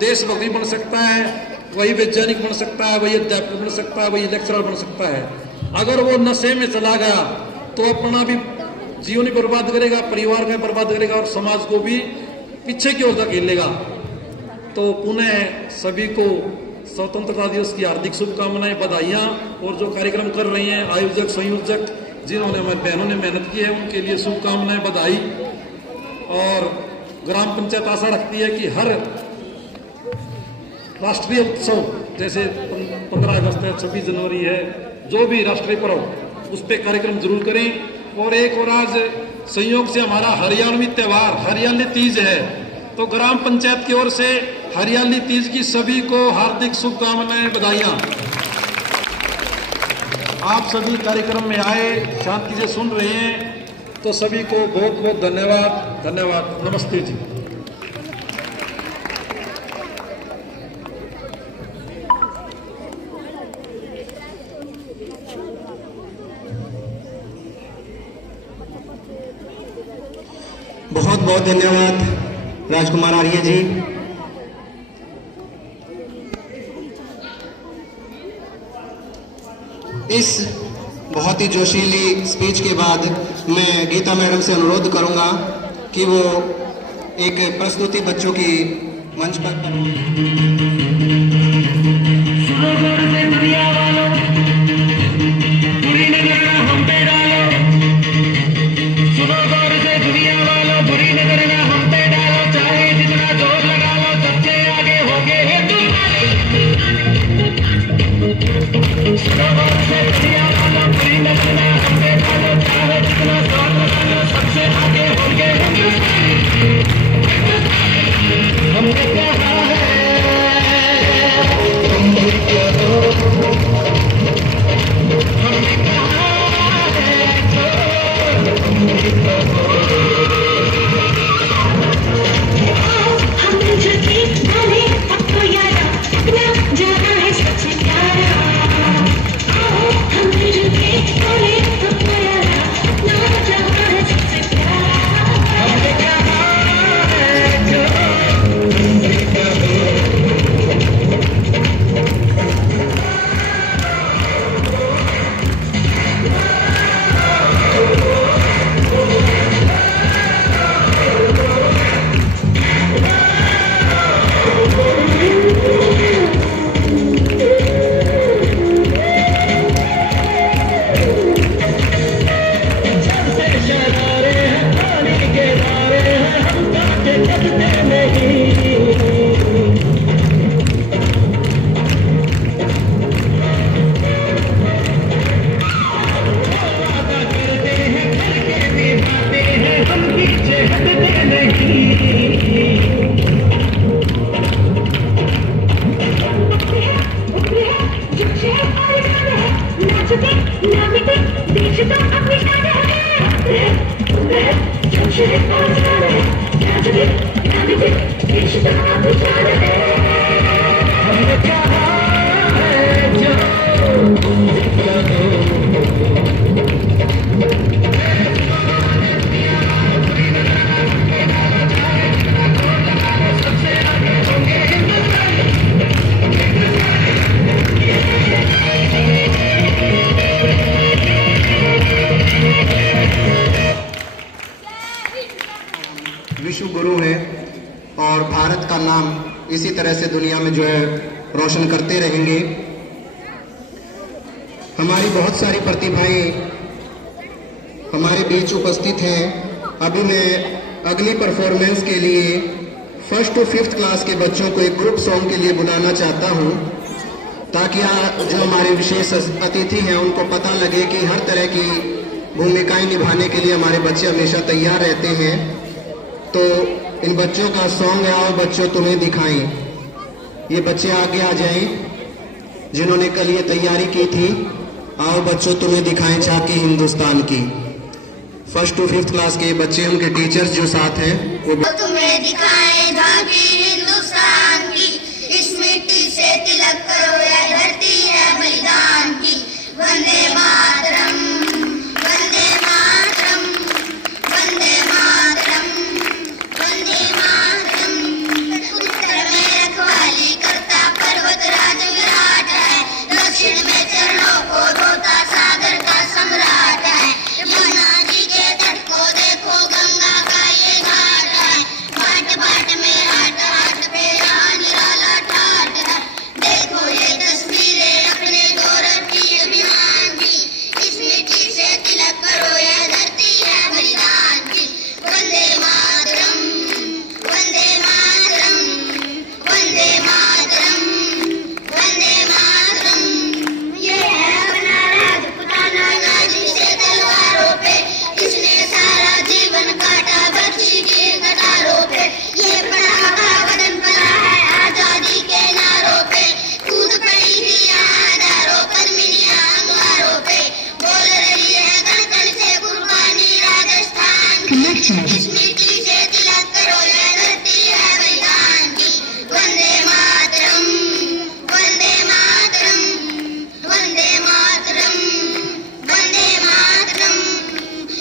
देशभक्ति बन सकता है, वही वैज्ञानिक बन सकता है, वही अध्यापक बन सकता है, वही लेक्चरर बन सकता है। अगर वो नशे में चला गया तो अपना भी जीवन ही बर्बाद करेगा, परिवार में बर्बाद करेगा और समाज को भी पीछे की ओर धकेलेगा। तो पुनः सभी को स्वतंत्रता दिवस की हार्दिक शुभकामनाएं, बधाइयाँ। और जो कार्यक्रम कर रही हैं आयोजक, संयोजक, जिन्होंने, हमारी बहनों ने मेहनत की है, उनके लिए शुभकामनाएं, बधाई। और ग्राम पंचायत आशा रखती है कि हर राष्ट्रीय उत्सव जैसे 15 अगस्त है, 26 जनवरी है, जो भी राष्ट्रीय पर्व, उस पर कार्यक्रम जरूर करें। और एक और आज संयोग से हमारा हरियाणवी त्योहार हरियाली तीज है, तो ग्राम पंचायत की ओर से हरियाली तीज की सभी को हार्दिक शुभकामनाएं, बधाइयाँ। आप सभी कार्यक्रम में आए, शांति से सुन रहे हैं, तो सभी को बहुत बहुत धन्यवाद। धन्यवाद, नमस्ते जी। बहुत बहुत धन्यवाद राजकुमार आर्य जी। इस बहुत ही जोशीली स्पीच के बाद मैं गीता मैडम से अनुरोध करूंगा कि वो एक प्रस्तुति बच्चों की मंच पर विश्व गुरु है और भारत का नाम इसी तरह से दुनिया में जो है रोशन करते रहेंगे। हमारी बहुत सारी प्रतिभाएं हमारे बीच उपस्थित हैं। अभी मैं अगली परफॉर्मेंस के लिए 1st to 5th क्लास के बच्चों को एक ग्रुप सॉन्ग के लिए बुलाना चाहता हूं, ताकि जो हमारे विशेष अतिथि हैं उनको पता लगे कि हर तरह की भूमिकाएं निभाने के लिए हमारे बच्चे हमेशा तैयार रहते हैं। तो इन बच्चों का सॉन्ग है आओ बच्चों तुम्हें दिखाएं। ये बच्चे आगे आ जाएं जिन्होंने कल ये तैयारी की थी। आओ बच्चों तुम्हें दिखाएं झांकी हिंदुस्तान की। 1st to 5th क्लास के बच्चे, उनके टीचर्स जो साथ हैं वो तुम्हें दिखाएं झांकी हिंदुस्तान की, इस मिट्टी से तिलक करो यह धरती है बलिदान की। वंदे मातरम, वंदे मातरम, वंदे मातरम, वंदे मातरम। उत्तर में रखवाली करता पर्वतराज विराट है, दक्षिण में चरणों को धोता सागर का सम्राट है। यमुना जी के तट को देखो गंगा का ये घाट है, बाट बाट में हाट हाट पे यहाँ निराला ठाट है। देखो ये तस्वीरें अपने गौरव की अभिमान की, इस मिट्टी से तिलक करो यह धरती है बलिदान की। वंदे मातरम, वंदे मातरम, वंदे मातरम, वंदे मातरम। ये है अपना राजपुताना गाजी से तलवारों पे, इसने सारा जीवन काटा बख्शी की कतारों पे। ये पड़ा का वतन पड़ा है आजादी के नारों पे, कूद पड़ी थी हजारों पद्मिनियां अंगारों पे। बोल रही है कण कण से कुर्बानी राजस्थान की, इस मिट्टी से तिलक करो यह धरती है बलिदान की। वंदे मातरम, वंदे मातरम, वंदे मातरम, वंदे मातरम।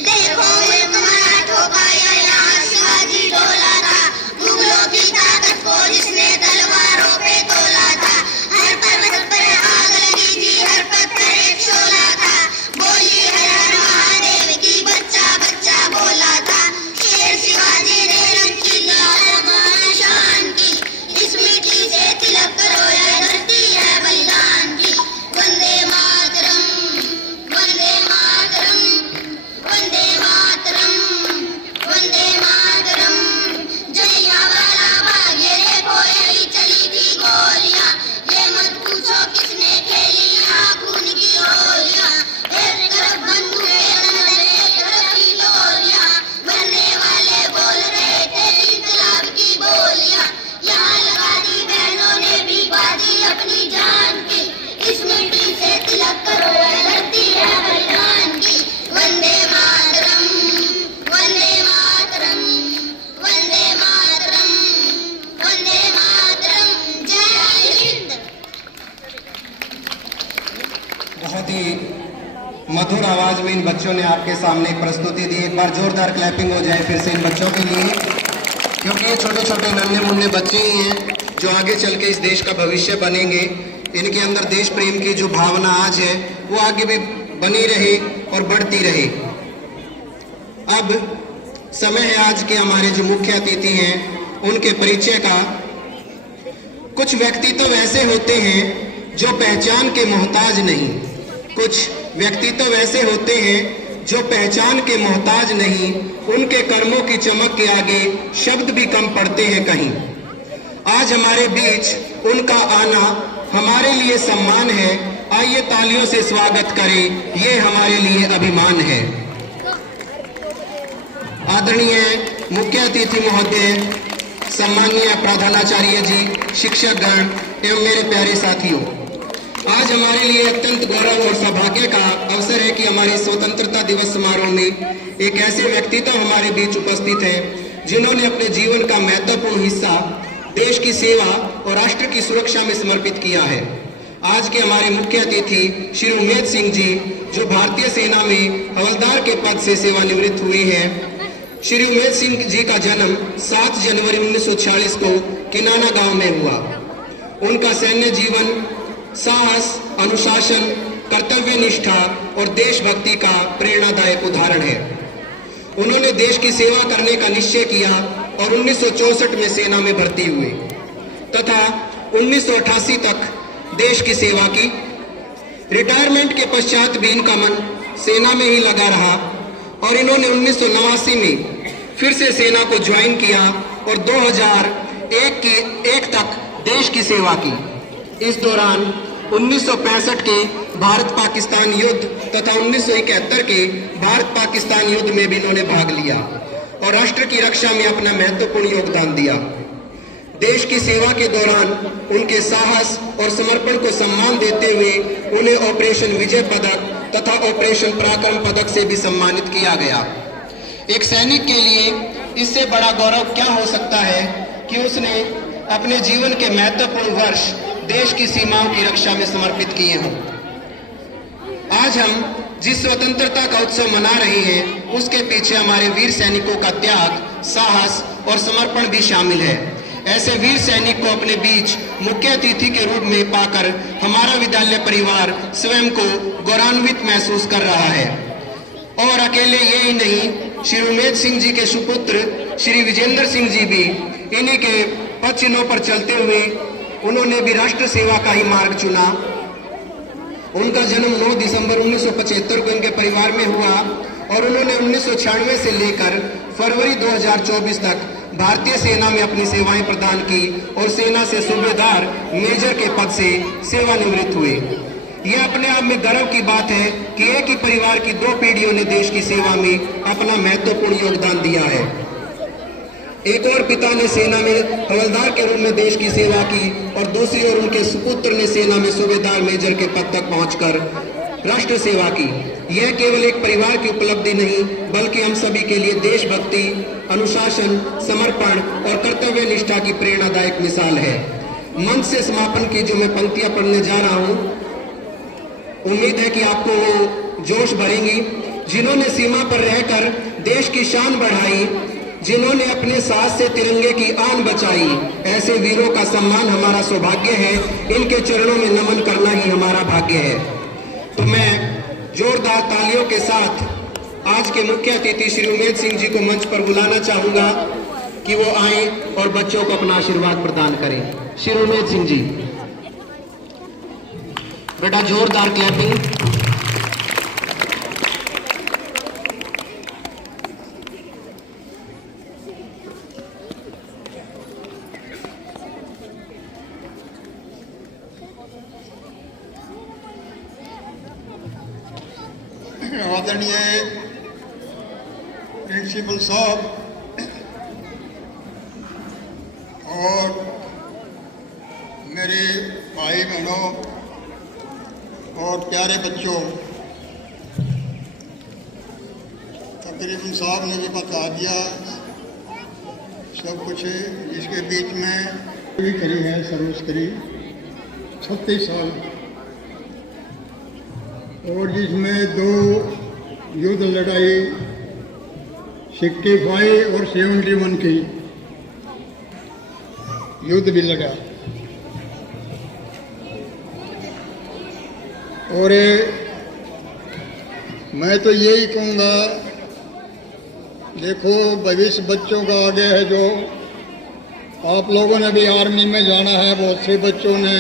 देखो एक मराठों का यहाँ शिवाजी डोला था, मुगलों की ताकत को जिसने तलवारों पे तोला था। हर पर्वत पर आग लगी थी, हर पत्थर एक शोला था, बोली हर हर महादेव की बच्चा बच्चा बोला था। शेर शिवाजी ने रंग की लाल शान की, इस मिट्टी से तिलक करो यह धरती है बलिदान की। वंदे मातरम, वंदे मातरम, वंदे मातरम, वंदे मातरम। जलियांवाला बाग ये देखो यही चली थी गोलियां, ये मत पूछो किसने खेली यहाँ खून की होलियां। एक तरफ बंदूकें अंदर एक तरफ की लोरियां, मरने वाले बोल रहे थे इंकलाब की बोलियां। यहाँ लगा दी बहनों ने भी बाजी अपनी जान की, इस मिट्टी से तिलक करो यह धरती है बलिदान की। वंदे मातरम, वंदे मातरम, वंदे मातरम, वंदे मातरम। जय हिंद। बहुत ही मधुर आवाज में इन बच्चों ने आपके सामने एक प्रस्तुति दी। एक बार जोरदार क्लैपिंग हो जाए फिर से इन बच्चों के लिए, क्योंकि ये छोटे छोटे नन्हे मुन्ने बच्चे ही हैं जो आगे चल के इस देश का भविष्य बनेंगे। इनके अंदर देश प्रेम की जो भावना आज है वो आगे भी बनी रहे और बढ़ती रहे। अब समय है आज के हमारे जो मुख्य अतिथि हैं उनके परिचय का। कुछ व्यक्तित्व ऐसे होते हैं जो पहचान के मोहताज नहीं, कुछ व्यक्तित्व ऐसे होते हैं जो पहचान के मोहताज नहीं, उनके कर्मों की चमक के आगे शब्द भी कम पड़ते हैं कहीं। आज हमारे बीच उनका आना हमारे लिए सम्मान है। आइए तालियों से स्वागत करें, ये हमारे लिए अभिमान है। आदरणीय मुख्य अतिथि महोदय, सम्मानीय प्रधानाचार्य जी, शिक्षकगण एवं मेरे प्यारे साथियों, आज हमारे लिए अत्यंत गौरव और सौभाग्य का अवसर है कि हमारे स्वतंत्रता दिवस समारोह में एक ऐसे व्यक्तित्व हमारे बीच उपस्थित हैं जिन्होंने अपने जीवन का महत्वपूर्ण हिस्सा देश की सेवा और राष्ट्र की सुरक्षा में समर्पित किया है। आज के हमारे मुख्य अतिथि श्री उमेद सिंह जी, जो भारतीय सेना में हवलदार के पद से सेवानिवृत्त हुए हैं। श्री उमेद सिंह जी का जन्म 7 जनवरी 1946 को किनाना गांव में हुआ। उनका सैन्य जीवन साहस, अनुशासन, कर्तव्य निष्ठा और देशभक्ति का प्रेरणादायक उदाहरण है। उन्होंने देश की सेवा करने का निश्चय किया और 1964 में सेना में भर्ती हुए तथा 1988 तक देश की सेवा की। रिटायरमेंट के पश्चात भी इनका मन सेना में ही लगा रहा और इन्होंने 1989 में फिर से सेना को ज्वाइन किया और 2001 तक देश की सेवा की। इस दौरान 1965 के भारत पाकिस्तान युद्ध तथा 1971 के भारत पाकिस्तान युद्ध में भी इन्होंने भाग लिया और राष्ट्र की रक्षा में अपना महत्वपूर्ण योगदान दिया। देश की सेवा के दौरान उनके साहस और समर्पण को सम्मान देते हुए उन्हें ऑपरेशन विजय पदक तथा ऑपरेशन पराक्रम पदक से भी सम्मानित किया गया। एक सैनिक के लिए इससे बड़ा गौरव क्या हो सकता है कि उसने अपने जीवन के महत्वपूर्ण वर्ष देश की सीमाओं की रक्षा में समर्पित किए हों। आज हम जिस स्वतंत्रता का उत्सव मना रहे हैं उसके पीछे हमारे वीर सैनिकों का त्याग, साहस और समर्पण भी शामिल है। ऐसे वीर सैनिक को अपने बीच मुख्य अतिथि के रूप में पाकर हमारा विद्यालय परिवार स्वयं को गौरवान्वित महसूस कर रहा है। और अकेले ये ही नहीं, श्री उमेद सिंह जी के सुपुत्र श्री विजेंद्र सिंह जी भी इन्हीं के पद चिन्हों पर चलते हुए उन्होंने भी राष्ट्र सेवा का ही मार्ग चुना। उनका जन्म 9 दिसंबर 1975 को इनके परिवार में हुआ और उन्होंने 1996 से लेकर फरवरी 2024 तक भारतीय सेना में अपनी सेवाएं प्रदान की और सेना से सूबेदार मेजर के पद से सेवानिवृत्त हुए। यह अपने आप में गर्व की बात है कि एक ही परिवार की 2 पीढ़ियों ने देश की सेवा में अपना महत्वपूर्ण योगदान दिया है। एक और पिता ने सेना में हवलदार के रूप में देश की सेवा की और दूसरी ओर उनके सुपुत्र ने सेना में सूबेदार मेजर के पद तक पहुंचकर राष्ट्र सेवा की। यह केवल एक परिवार की उपलब्धि नहीं बल्कि हम सभी के लिए देशभक्ति, अनुशासन, समर्पण और कर्तव्य निष्ठा की प्रेरणादायक मिसाल है। मंच से समापन की जो मैं पंक्तियां पढ़ने जा रहा हूं, उम्मीद है कि आपको वो जोश भरेंगी। जिन्होंने सीमा पर रहकर देश की शान बढ़ाई, जिन्होंने अपने साथ से तिरंगे की आन बचाई, ऐसे वीरों का सम्मान हमारा सौभाग्य है। इनके चरणों में नमन करना ही हमारा भाग्य है। तो मैं जोरदार तालियों के साथ आज के मुख्य अतिथि श्री उमेद सिंह जी को मंच पर बुलाना चाहूंगा कि वो आए और बच्चों को अपना आशीर्वाद प्रदान करें। श्री उमेद सिंह जी, बेटा जोरदार क्लैपिंग। आदरणीय प्रिंसिपल साहब और मेरे भाई बहनों और प्यारे बच्चों, तकरीबन साहब ने भी बता दिया सब कुछ। जिसके बीच में भी करी है सर्विस करी 36 साल और जिसमें 2 युद्ध लड़ाई 65 और 71 की युद्ध भी लड़ा। और मैं तो यही कहूँगा, देखो भविष्य बच्चों का आगे है। जो आप लोगों ने भी आर्मी में जाना है, बहुत से बच्चों ने,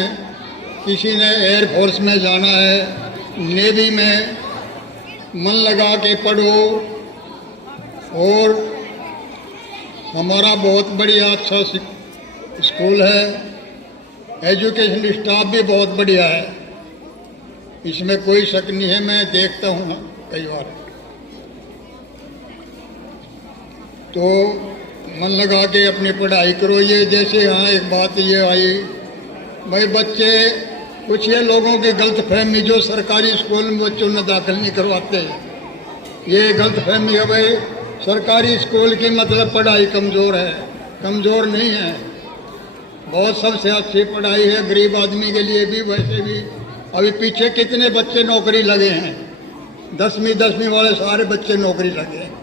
किसी ने एयरफोर्स में जाना है, नेवी में। मन लगा के पढ़ो और हमारा बहुत बढ़िया अच्छा स्कूल है, एजुकेशन स्टाफ भी बहुत बढ़िया है, इसमें कोई शक नहीं है। मैं देखता हूँ ना कई बार, तो मन लगा के अपनी पढ़ाई करो। ये जैसे यहाँ एक बात ये आई भाई, बच्चे कुछ ये लोगों की गलतफहमी जो सरकारी स्कूल में बच्चों ने दाखिल नहीं करवाते, ये गलतफहमी है भाई सरकारी स्कूल की मतलब पढ़ाई कमज़ोर है। कमज़ोर नहीं है, बहुत सबसे अच्छी पढ़ाई है गरीब आदमी के लिए भी। वैसे भी अभी पीछे कितने बच्चे नौकरी लगे हैं, 10वीं वाले सारे बच्चे नौकरी लगे हैं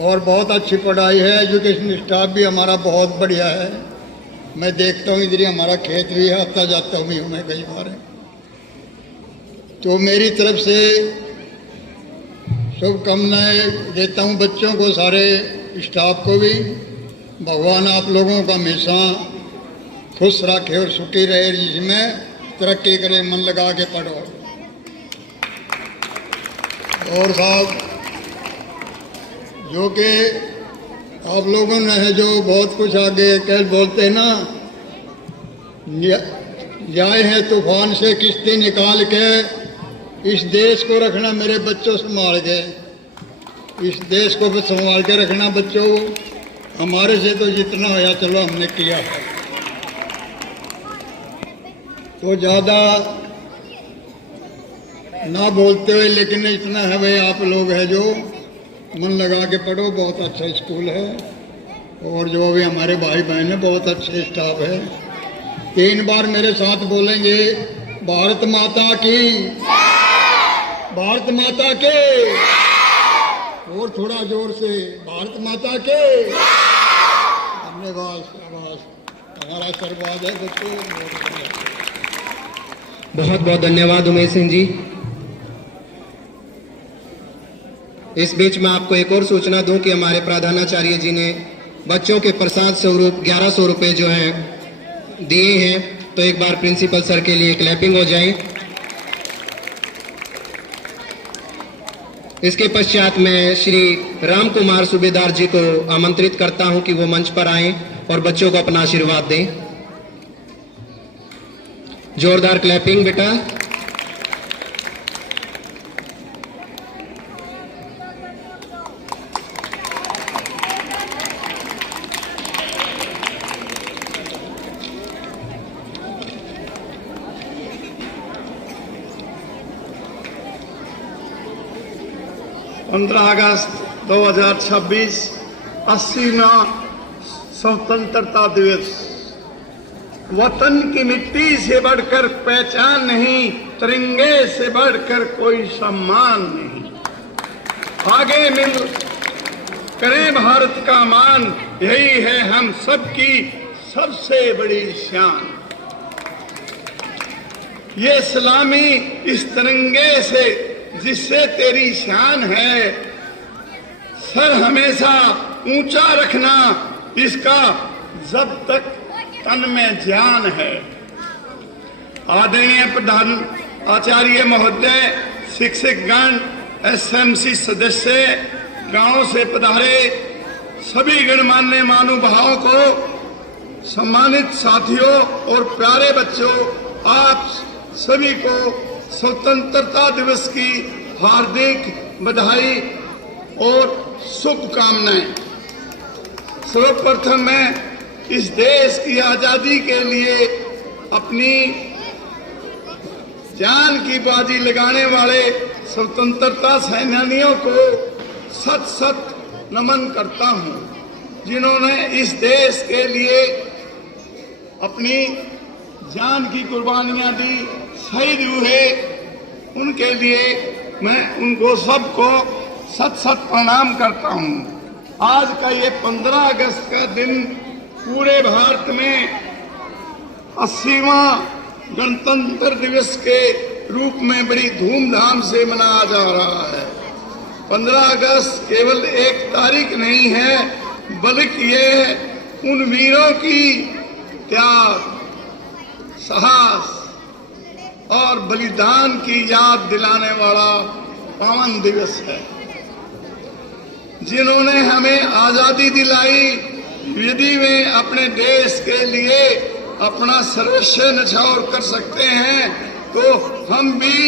और बहुत अच्छी पढ़ाई है। एजुकेशन स्टाफ भी हमारा बहुत बढ़िया है। मैं देखता हूँ इधर ही हमारा खेत भी है, आता जाता भी हूँ मैं कई बार। तो मेरी तरफ से शुभकामनाएं देता हूँ बच्चों को, सारे स्टाफ को भी। भगवान आप लोगों का हमेशा खुश रखे और सुखी रहे, जिसमें तरक्की करे, मन लगा के पढ़ो। और साहब जो कि आप लोगों ने है जो बहुत कुछ आगे कह बोलते हैं ना, जाए हैं तूफान से किश्ती निकाल के, इस देश को रखना मेरे बच्चों संभाल के, इस देश को भी संभाल के रखना बच्चों। हमारे से तो जितना होया चलो हमने किया है, तो ज़्यादा ना बोलते हुए, लेकिन इतना है भाई आप लोग हैं जो मन लगा के पढ़ो, बहुत अच्छा स्कूल है, और जो भी हमारे भाई बहन हैं बहुत अच्छे स्टाफ है। 3 बार मेरे साथ बोलेंगे, भारत माता की, भारत माता के, और थोड़ा जोर से, भारत माता के। धन्यवाद, शाबाश, हमारा आशीर्वाद है बच्चों। बहुत बहुत धन्यवाद उमेश सिंह जी। इस बीच मैं आपको एक और सूचना दूं कि हमारे प्रधानाचार्य जी ने बच्चों के प्रसाद स्वरूप 1100 रुपए जो है दिए हैं, तो एक बार प्रिंसिपल सर के लिए क्लैपिंग हो जाए। इसके पश्चात मैं श्री राम कुमार सूबेदार जी को आमंत्रित करता हूं कि वो मंच पर आएं और बच्चों को अपना आशीर्वाद दें। जोरदार क्लैपिंग बेटा। अगस्त 2026 80वां स्वतंत्रता दिवस। वतन की मिट्टी से बढ़कर पहचान नहीं, तिरंगे से बढ़कर कोई सम्मान नहीं। आगे मिल करें भारत का मान, यही है हम सबकी सबसे बड़ी शान। ये सलामी इस तिरंगे से जिससे तेरी शान है, सर हमेशा ऊंचा रखना इसका जब तक तन में जान है। आदरणीय प्रधान आचार्य महोदय, शिक्षकगण, एसएमसी सदस्य, गांव से पधारे सभी गणमान्य महानुभावों को, सम्मानित साथियों और प्यारे बच्चों, आप सभी को स्वतंत्रता दिवस की हार्दिक बधाई और शुभकामनाएं। सर्वप्रथम मैं इस देश की आजादी के लिए अपनी जान की बाजी लगाने वाले स्वतंत्रता सेनानियों को सत सत नमन करता हूं, जिन्होंने इस देश के लिए अपनी जान की कुर्बानियां दी, शहीद हुए। उनके लिए मैं उनको सबको सत सत प्रणाम करता हूं। आज का ये 15 अगस्त का दिन पूरे भारत में 80वां गणतंत्र दिवस के रूप में बड़ी धूमधाम से मनाया जा रहा है। 15 अगस्त केवल एक तारीख नहीं है, बल्कि ये उन वीरों की त्याग, साहस और बलिदान की याद दिलाने वाला पावन दिवस है, जिन्होंने हमें आजादी दिलाई। यदि वे अपने देश के लिए अपना सर्वस्व न्यौछावर कर सकते हैं, तो हम भी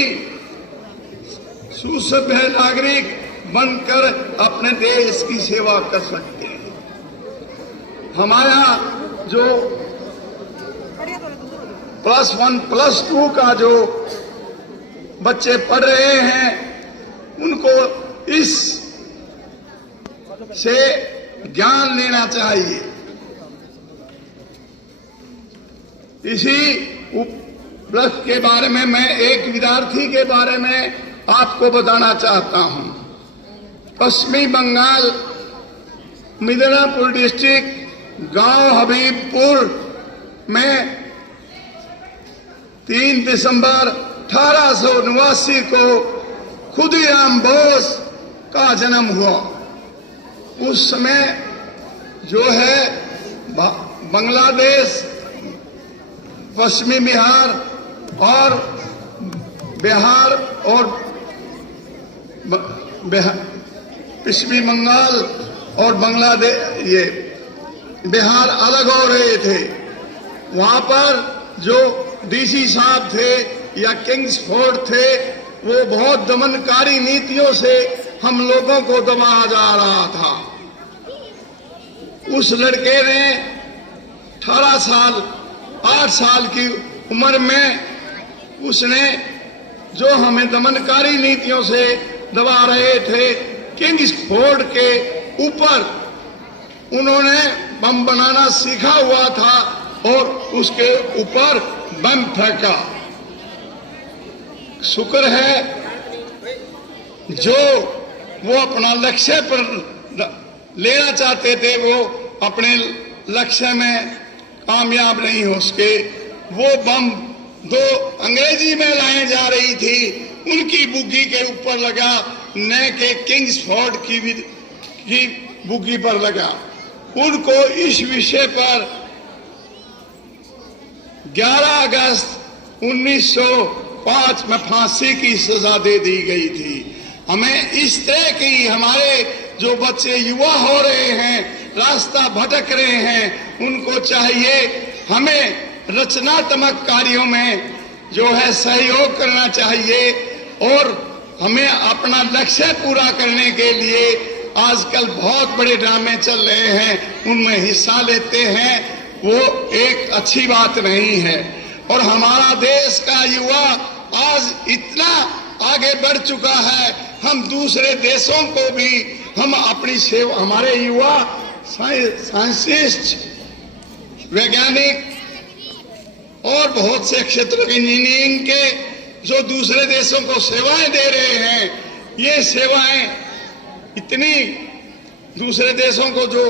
सुसभ्य नागरिक बनकर अपने देश की सेवा कर सकते हैं। हमारा जो +1 +2 का जो बच्चे पढ़ रहे हैं, उनको इस से ज्ञान लेना चाहिए। इसी उपलक्ष्य के बारे में मैं एक विद्यार्थी के बारे में आपको बताना चाहता हूं। पश्चिमी बंगाल, मिदनापुर डिस्ट्रिक्ट, गांव हबीबपुर में 3 दिसंबर 1889 को खुदीराम बोस का जन्म हुआ। उस समय जो है बांग्लादेश, पश्चिमी बिहार और बिहार और पश्चिमी बंगाल और बांग्लादेश, ये बिहार अलग हो रहे थे। वहां पर जो डीसी साहब थे या किंग्सफोर्ड थे, वो बहुत दमनकारी नीतियों से हम लोगों को दबाया जा रहा था। उस लड़के ने 18 साल 8 साल की उम्र में उसने जो हमें दमनकारी नीतियों से दबा रहे थे, किंग्सफोर्ड के ऊपर उन्होंने बम बनाना सीखा हुआ था और उसके ऊपर बम फेंका। शुक्र है जो वो अपना लक्ष्य पर लेना चाहते थे वो अपने लक्ष्य में कामयाब नहीं हो सके। वो बम दो अंग्रेजी में लाई जा रही थी, उनकी बुग्गी के ऊपर लगा, न के किंग्सफोर्ड की बुग्गी पर लगा। उनको इस विषय पर 11 अगस्त 1905 में फांसी की सजा दे दी गई थी। हमें इस तरह की हमारे जो बच्चे युवा हो रहे हैं, रास्ता भटक रहे हैं, उनको चाहिए हमें रचनात्मक कार्यों में जो है सहयोग करना चाहिए और हमें अपना लक्ष्य पूरा करने के लिए आजकल बहुत बड़े ड्रामे चल रहे हैं, उनमें हिस्सा लेते हैं, वो एक अच्छी बात नहीं है। और हमारा देश का युवा आज इतना आगे बढ़ चुका है, हम दूसरे देशों को भी हम अपनी सेवा, हमारे युवा साइंटिस्ट, वैज्ञानिक और बहुत से क्षेत्र इंजीनियरिंग के जो दूसरे देशों को सेवाएं दे रहे हैं, ये सेवाएं इतनी दूसरे देशों को जो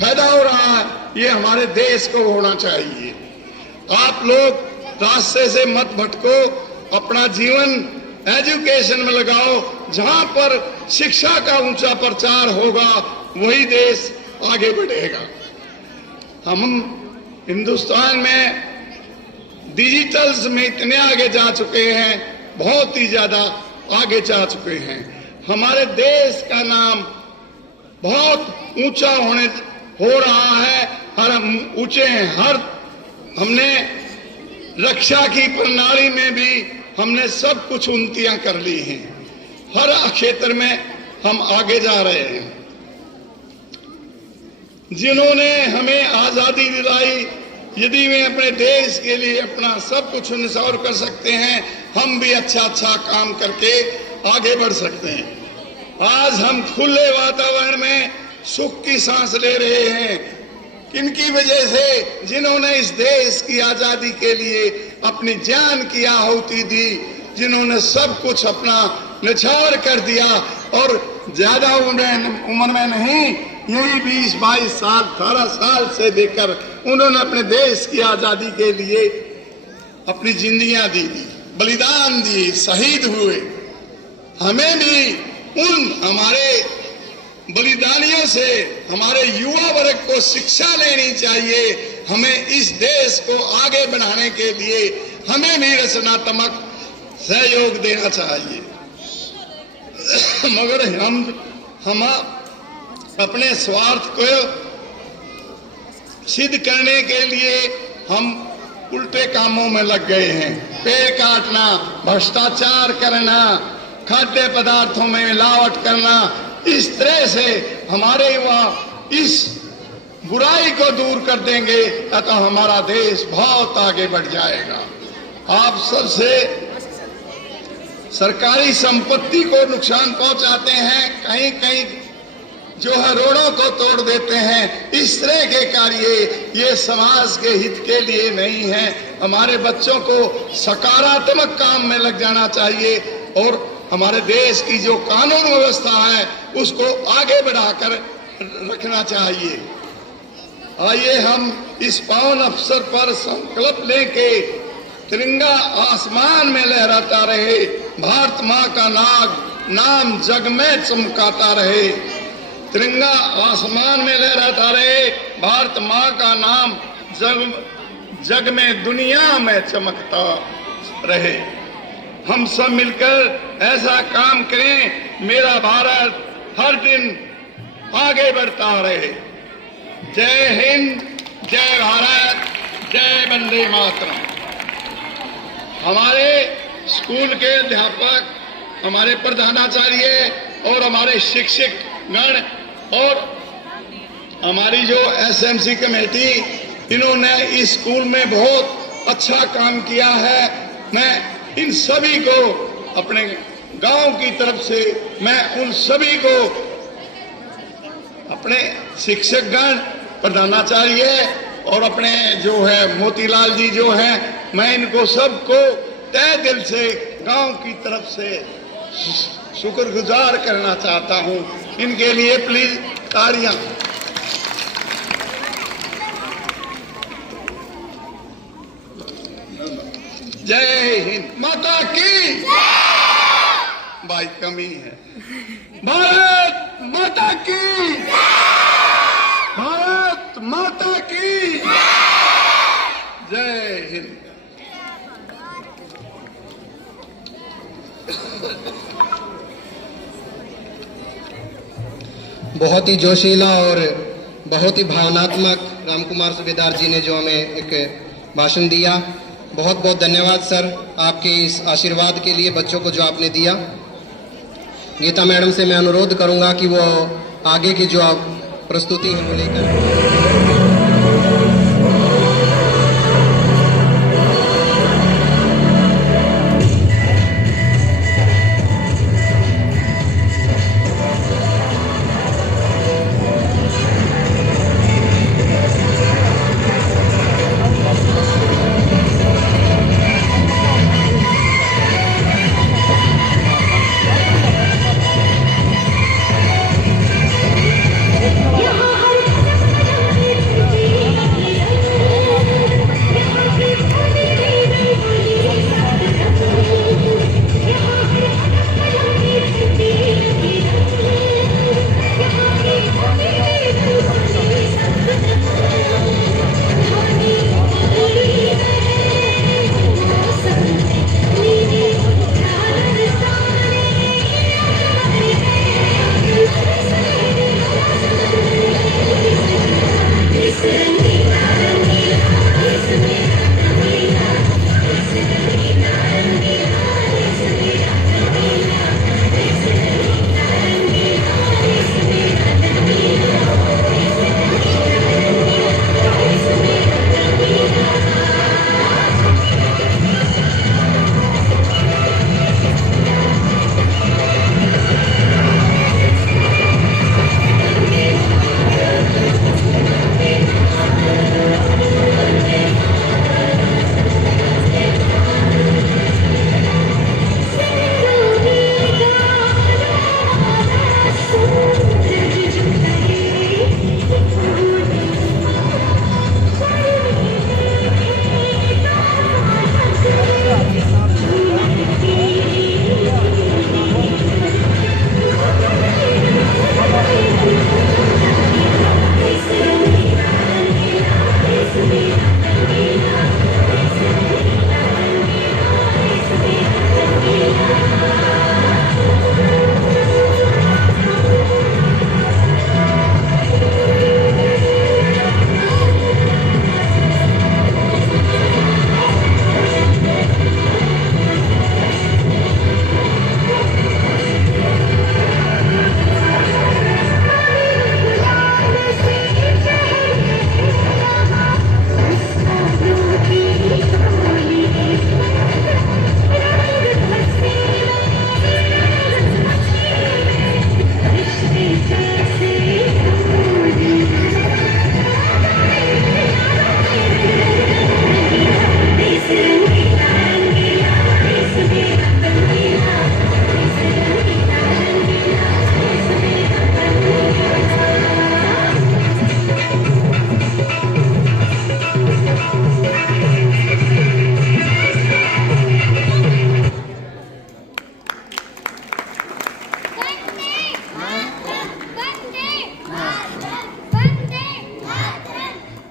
फायदा हो रहा है, ये हमारे देश को होना चाहिए। आप लोग रास्ते से मत भटको, अपना जीवन एजुकेशन में लगाओ। जहां पर शिक्षा का ऊंचा प्रचार होगा वही देश आगे बढ़ेगा। हम हिंदुस्तान में डिजिटल्स में इतने आगे जा चुके हैं, बहुत ही ज्यादा आगे जा चुके हैं। हमारे देश का नाम बहुत ऊंचा हो रहा है, और हम ऊंचे हैं। हर हमने रक्षा की प्रणाली में भी हमने सब कुछ उन्नतियां कर ली हैं, हर क्षेत्र में हम आगे जा रहे हैं। जिन्होंने हमें आजादी दिलाई, यदि वे अपने देश के लिए अपना सब कुछ निछावर कर सकते हैं, हम भी अच्छा काम करके आगे बढ़ सकते हैं। आज हम खुले वातावरण में सुख की सांस ले रहे हैं, किनकी वजह से? जिन्होंने इस देश की आजादी के लिए अपनी जान की आहुति दी, जिन्होंने सब कुछ अपना निछावर कर दिया, और ज्यादा उम्र में नहीं, यही 20-22 साल 18 साल से देकर उन्होंने अपने देश की आजादी के लिए अपनी जिंदगियां दी, बलिदान दी, शहीद हुए। हमें भी उन हमारे बलिदानियों से हमारे युवा वर्ग को शिक्षा लेनी चाहिए। हमें इस देश को आगे बढ़ाने के लिए हमें भी रचनात्मक सहयोग देना चाहिए। मगर हम अपने स्वार्थ को सिद्ध करने के लिए हम उल्टे कामों में लग गए हैं। पेड़ काटना, भ्रष्टाचार करना, खाद्य पदार्थों में मिलावट करना, इस तरह से हमारे युवा इस बुराई को दूर कर देंगे तो हमारा देश बहुत आगे बढ़ जाएगा। आप सबसे सरकारी संपत्ति को नुकसान पहुंचाते हैं, कहीं कहीं जो है रोडों को तोड़ देते हैं, इस तरह के कार्य ये समाज के हित के लिए नहीं है। हमारे बच्चों को सकारात्मक काम में लग जाना चाहिए और हमारे देश की जो कानून व्यवस्था है उसको आगे बढ़ाकर रखना चाहिए। आइए हम इस पावन अवसर पर संकल्प लेके तिरंगा आसमान में लहराता रहे, भारत माँ का नाम जग में चमकाता रहे। तिरंगा आसमान में लहराता रहे, भारत माँ का नाम जग में दुनिया में चमकता रहे। हम सब मिलकर ऐसा काम करें, मेरा भारत हर दिन आगे बढ़ता रहे। जय हिंद, जय भारत, जय वंदे मातरम। हमारे स्कूल के अध्यापक, हमारे प्रधानाचार्य और हमारे शिक्षक गण और हमारी जो एसएमसी कमेटी, इन्होंने इस स्कूल में बहुत अच्छा काम किया है। मैं इन सभी को अपने गांव की तरफ से मैं उन सभी को, अपने शिक्षक गण, प्रधानाचार्य और अपने जो है मोतीलाल जी जो हैं, मैं इनको सबको तहे दिल से गांव की तरफ से शुक्रगुजार करना चाहता हूं। इनके लिए प्लीज तालियां। जय हिंद, माता की भाई कमी है। भारत माता की, भारत माता की जय हिंद। बहुत ही जोशीला और बहुत ही भावनात्मक रामकुमार सूबेदार जी ने जो हमें एक भाषण दिया। बहुत बहुत धन्यवाद सर, आपके इस आशीर्वाद के लिए बच्चों को जो आपने दिया। गीता मैडम से मैं अनुरोध करूंगा कि वो आगे की जो प्रस्तुति है वो लेकर।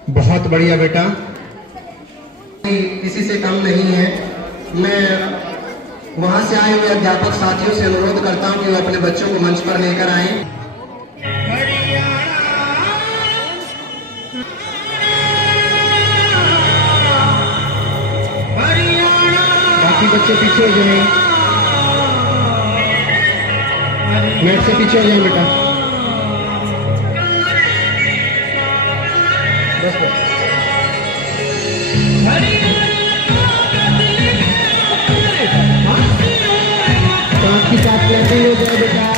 बहुत बढ़िया बेटा, किसी से कम नहीं है। मैं वहां से आए हुए अध्यापक साथियों से अनुरोध करता हूं कि वो अपने बच्चों को मंच पर लेकर आएं। बच्चे पीछे हो जाएं, मैट से पीछे हो जाएं बेटा। बस बस। सांस की सांस लेते हुए जाए बेटा।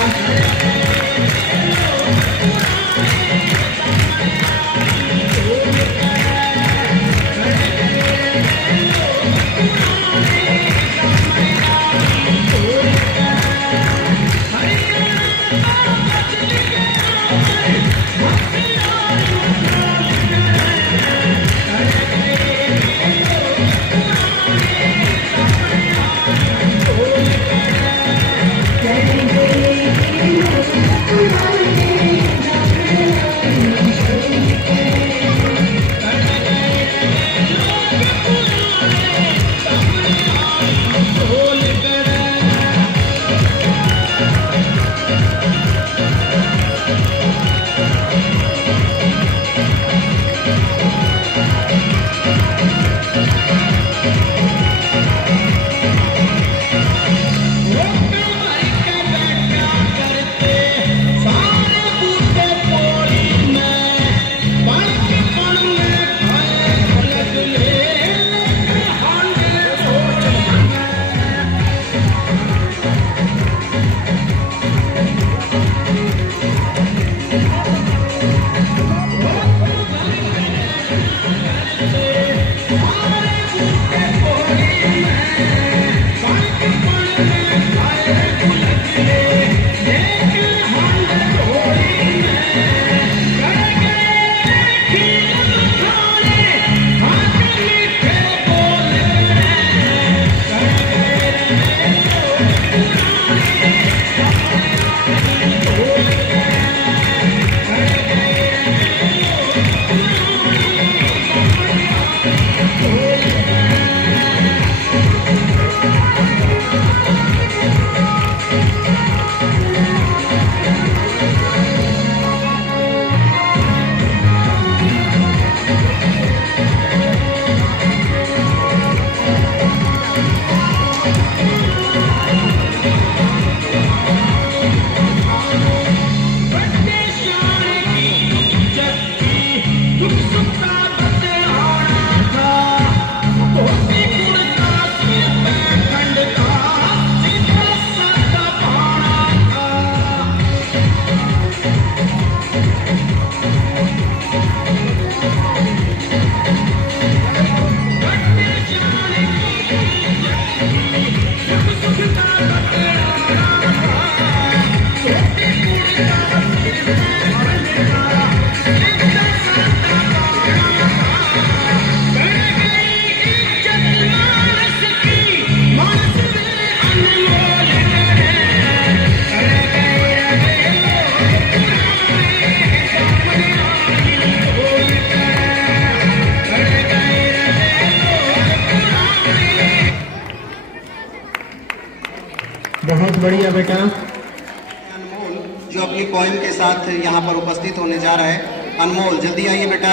बहुत बढ़िया बेटा। अनमोल जो अपनी पोएम के साथ यहाँ पर उपस्थित होने जा रहा है। अनमोल जल्दी आइए बेटा।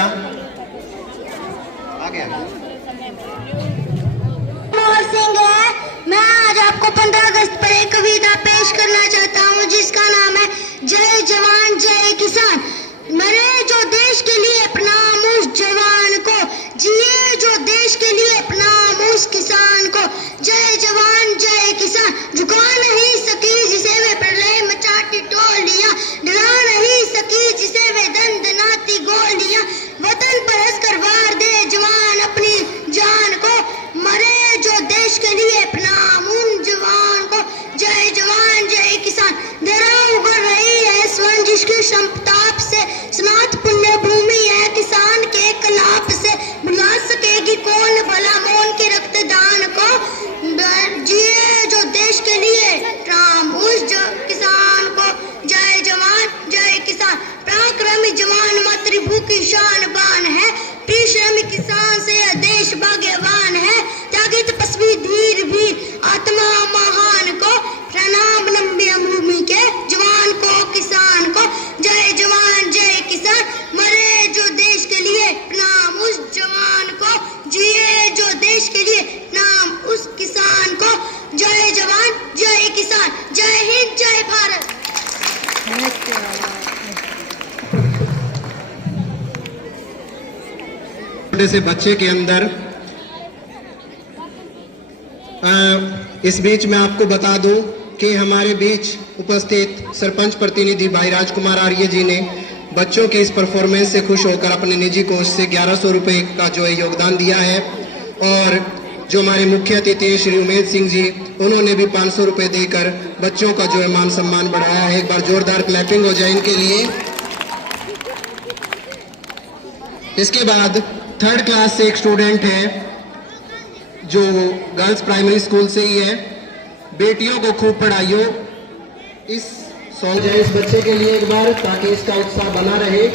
आ गया। मोहन सिंह है। मैं आज आपको 15 अगस्त पर एक कविता पेश करना चाहता हूँ जिसका नाम है जय जवान जय किसान। मरे जो देश के लिए प्रणाम उस जवान को, जिए जो देश के लिए प्रणाम उस किसान को। जय जवान जय किसान। झुका नहीं सकी जिसे वे प्रलय मचाती टोलियां, डरा नहीं सकी जिसे वे दंदनाती गोलियां। वतन पर हंसकर वार दे जवान अपनी जान को, मरे जो देश के लिए प्रणाम उन जवान को। जय जवान जय किसान। धरा उभर रही है स्वर्ण जिसकी संताप से, स्नात पुण्य भूमि है किसान के कलाप से। बुला सकेगी कौन भला मौन के रक्तदान को, जिए जो देश के लिए राम उस किसान को। जय जवान जय किसान। पराक्रमी जवान मातृभू की शान बान है, परिश्रमी किसान से यह देश भाग्यवान है। त्यागी तपस्वी धीर भी आत्मा महान को, प्रणाम लंबी भूमि के जवान को किसान को। जय जवान जय किसान। मरे जो देश के लिए प्रणाम उस जवान को, जिए जो देश के लिए प्रणाम उस किसान को। छोटे से बच्चे के अंदर इस बीच मैं आपको बता दूं कि हमारे बीच उपस्थित सरपंच प्रतिनिधि भाई राजकुमार आर्य जी ने बच्चों के इस परफॉर्मेंस से खुश होकर अपने निजी कोष से 1100 रुपए का जो है योगदान दिया है। और जो हमारे मुख्य अतिथि हैं श्री उमेद सिंह जी, उन्होंने भी 500 रुपए देकर बच्चों का जो है मान सम्मान बढ़ाया है। एक बार जोरदार क्लैपिंग हो जाए इनके लिए। इसके बाद 3rd क्लास से एक स्टूडेंट है जो गर्ल्स प्राइमरी स्कूल से ही है। बेटियों को खूब पढ़ाइयो। इस सॉन्ग है इस बच्चे के लिए एक बार, ताकि इसका उत्साह बना रहे।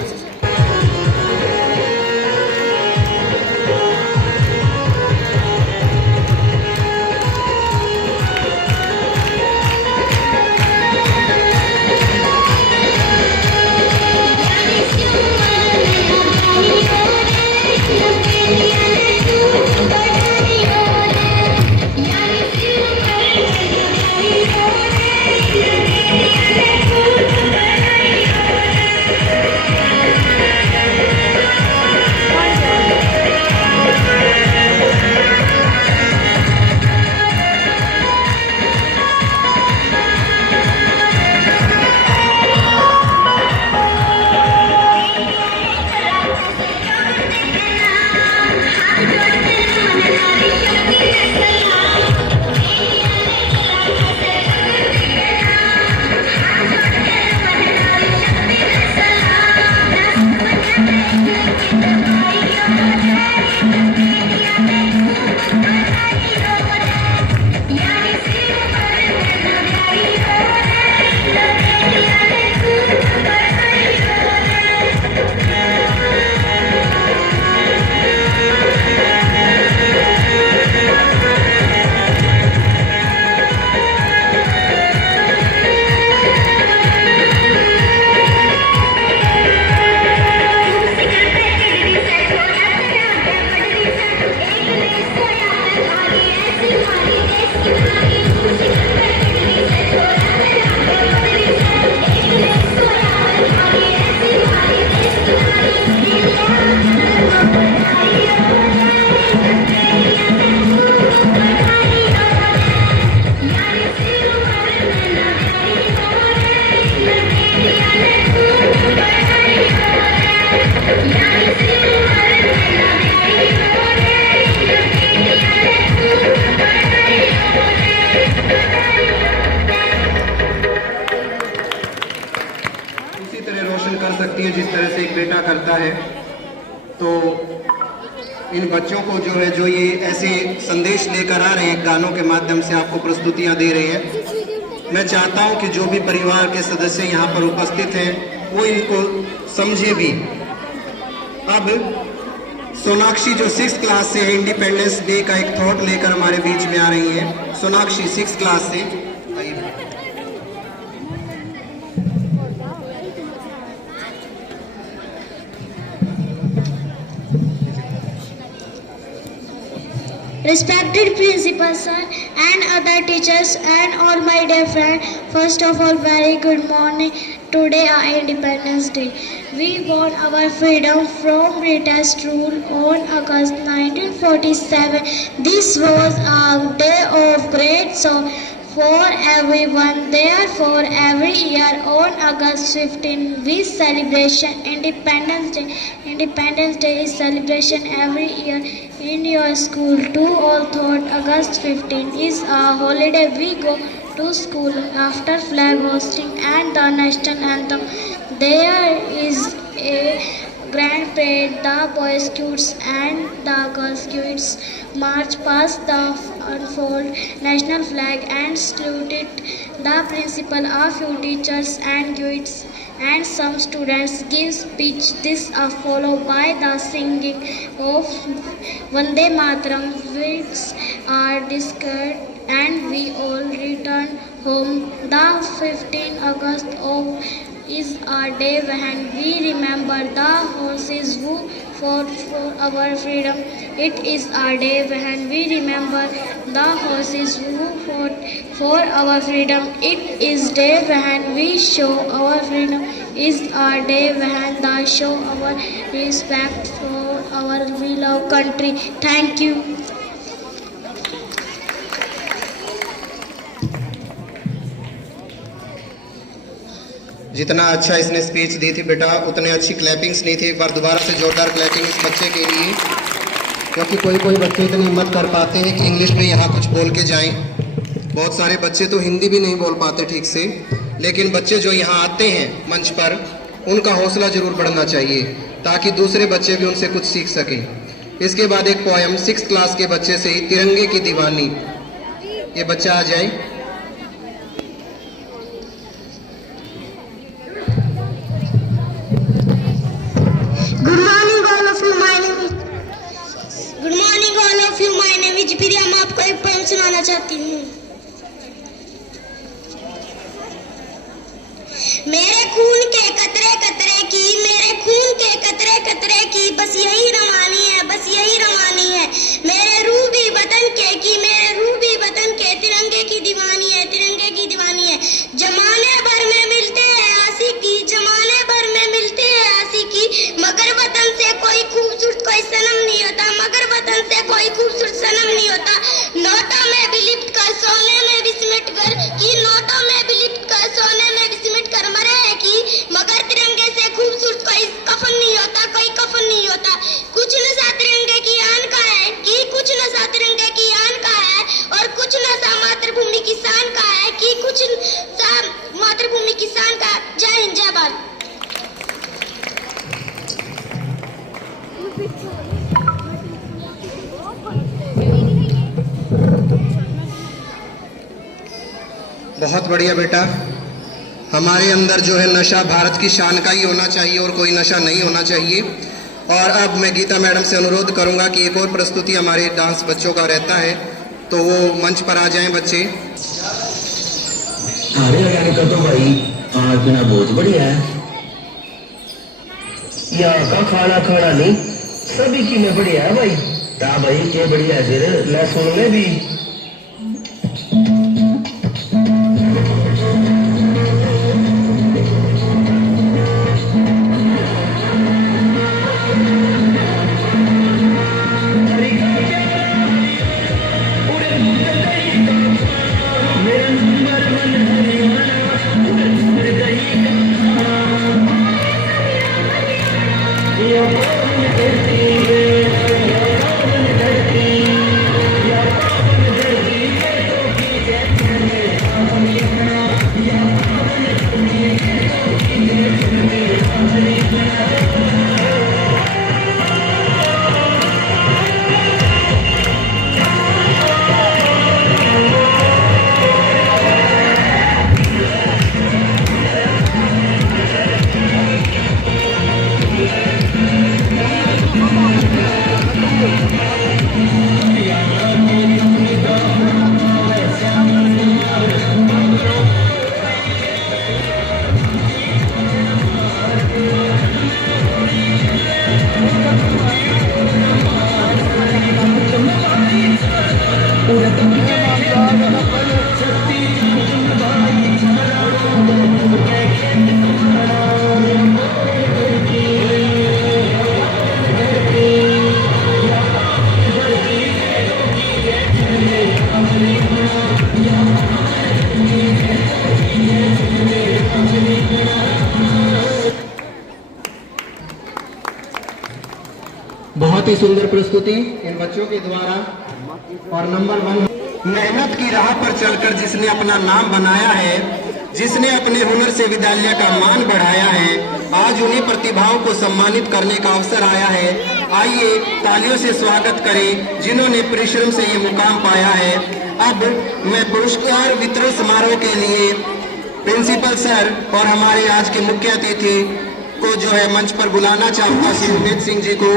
जिस तरह से एक बेटा करता है। तो इन बच्चों को जो है जो ये ऐसे संदेश लेकर आ रहे हैं, गानों के माध्यम से आपको प्रस्तुतियां दे रहे हैं। मैं चाहता हूं कि जो भी परिवार के सदस्य यहाँ पर उपस्थित हैं वो इनको समझे भी। अब सोनाक्षी जो 6th क्लास से है, इंडिपेंडेंस डे का एक थॉट लेकर हमारे बीच में आ रही है। सोनाक्षी 6th क्लास से। Respected principal sir and other teachers and all my dear friends, first of all very good morning. Today our Independence Day. We won our freedom from British rule on August 1947. This was a day of great sorrow for everyone. Therefore, every year on August 15, we celebrate Independence Day. Independence Day is celebration every year in your school too. All thought August 15 is a holiday. We go to school after flag hosting and the national anthem. There is a grand parade. The boys scouts and the girls scouts march past the unfold national flag and salute it. The principal, a few teachers and guides and some students give speech. This are followed by the singing of Vande Mataram, which are discussed and we all return home. The 15th August is a day when we remember the horses who fought for our freedom. It is a day when we remember the horses who fought for our freedom. It is day when we show our freedom. Is a day when they show our respect for our beloved love country. Thank you. जितना अच्छा इसने speech दी थी बेटा, उतने अच्छी clappings नहीं थी। एक बार दोबारा से जोरदार क्लैपिंग इस बच्चे के लिए, क्योंकि कोई बच्चे इतनी हिम्मत कर पाते हैं कि इंग्लिश में यहाँ कुछ बोल के जाएं। बहुत सारे बच्चे तो हिंदी भी नहीं बोल पाते ठीक से, लेकिन बच्चे जो यहाँ आते हैं मंच पर, उनका हौसला जरूर बढ़ना चाहिए ताकि दूसरे बच्चे भी उनसे कुछ सीख सकें। इसके बाद एक पोएम 6th क्लास के बच्चे से, तिरंगे की दीवानी। ये बच्चा आ जाए। Good morning all of you. My name is प्रिया। मैं आपको एक पोएम सुनाना चाहती हूँ। मेरे खून के कतरे कतरे की, मेरे खून के कतरे कतरे की बस यही रवानी है, बस यही रवानी है। मेरे रूबी वतन के की, मेरे रूबी वतन के तिरंगे की दीवानी है, तिरंगे की दीवानी है। जमाने भर में मिलते हैं आशिकी, जमाने भर में मिलते हैं आशिकी, मगर वतन से कोई खूबसूरत कोई सनम नहीं होता, मगर वतन से कोई खूबसूरत सनम नहीं होता। नोटों में भी लिपट कर, सोने में भी सिमट कर, कि नोटों में भी लिपट कर, सोने में भी सिमट कर मरे हैं कि, मगर तिरंगे से खूबसूरत कोई कफन नहीं होता, कोई कफन नहीं होता। कुछ नशा तिरंगे की आन का है कि, कुछ नशा तिरंगे की आन का है, और कुछ नशा मातृभूमि की शान का है कि, कुछ नशा मातृभूमि की शान का। जय हिंद, जय भारत। बहुत बढ़िया बेटा। हमारे अंदर जो है नशा भारत की शान का ही होना चाहिए और कोई नशा नहीं होना चाहिए। और अब मैं गीता मैडम से अनुरोध करूंगा कि एक और प्रस्तुति हमारे डांस बच्चों का रहता है, तो वो मंच पर आ जाएं बच्चे। अरे लगाने का तो भाई खाना पीना बहुत बढ़िया है। यहाँ का खाना खाना नहीं, सभी की में बढ़िया है भाई। ता भाई के बढ़िया है फिर, ले सुन ले भी। बहुत ही सुंदर प्रस्तुति इन बच्चों के द्वारा। और नंबर 1, मेहनत की राह पर चलकर जिसने अपना नाम बनाया है, जिसने अपने हुनर से विद्यालय का मान बढ़ाया है, आज उन्हीं प्रतिभाओं को सम्मानित करने का अवसर आया है। आइए तालियों से स्वागत करें जिन्होंने परिश्रम से ये मुकाम पाया है। अब मैं पुरस्कार वितरण समारोह के लिए प्रिंसिपल सर और हमारे आज के मुख्य अतिथि को जो है मंच पर बुलाना चाहूंगा, श्री उमेश सिंह जी को।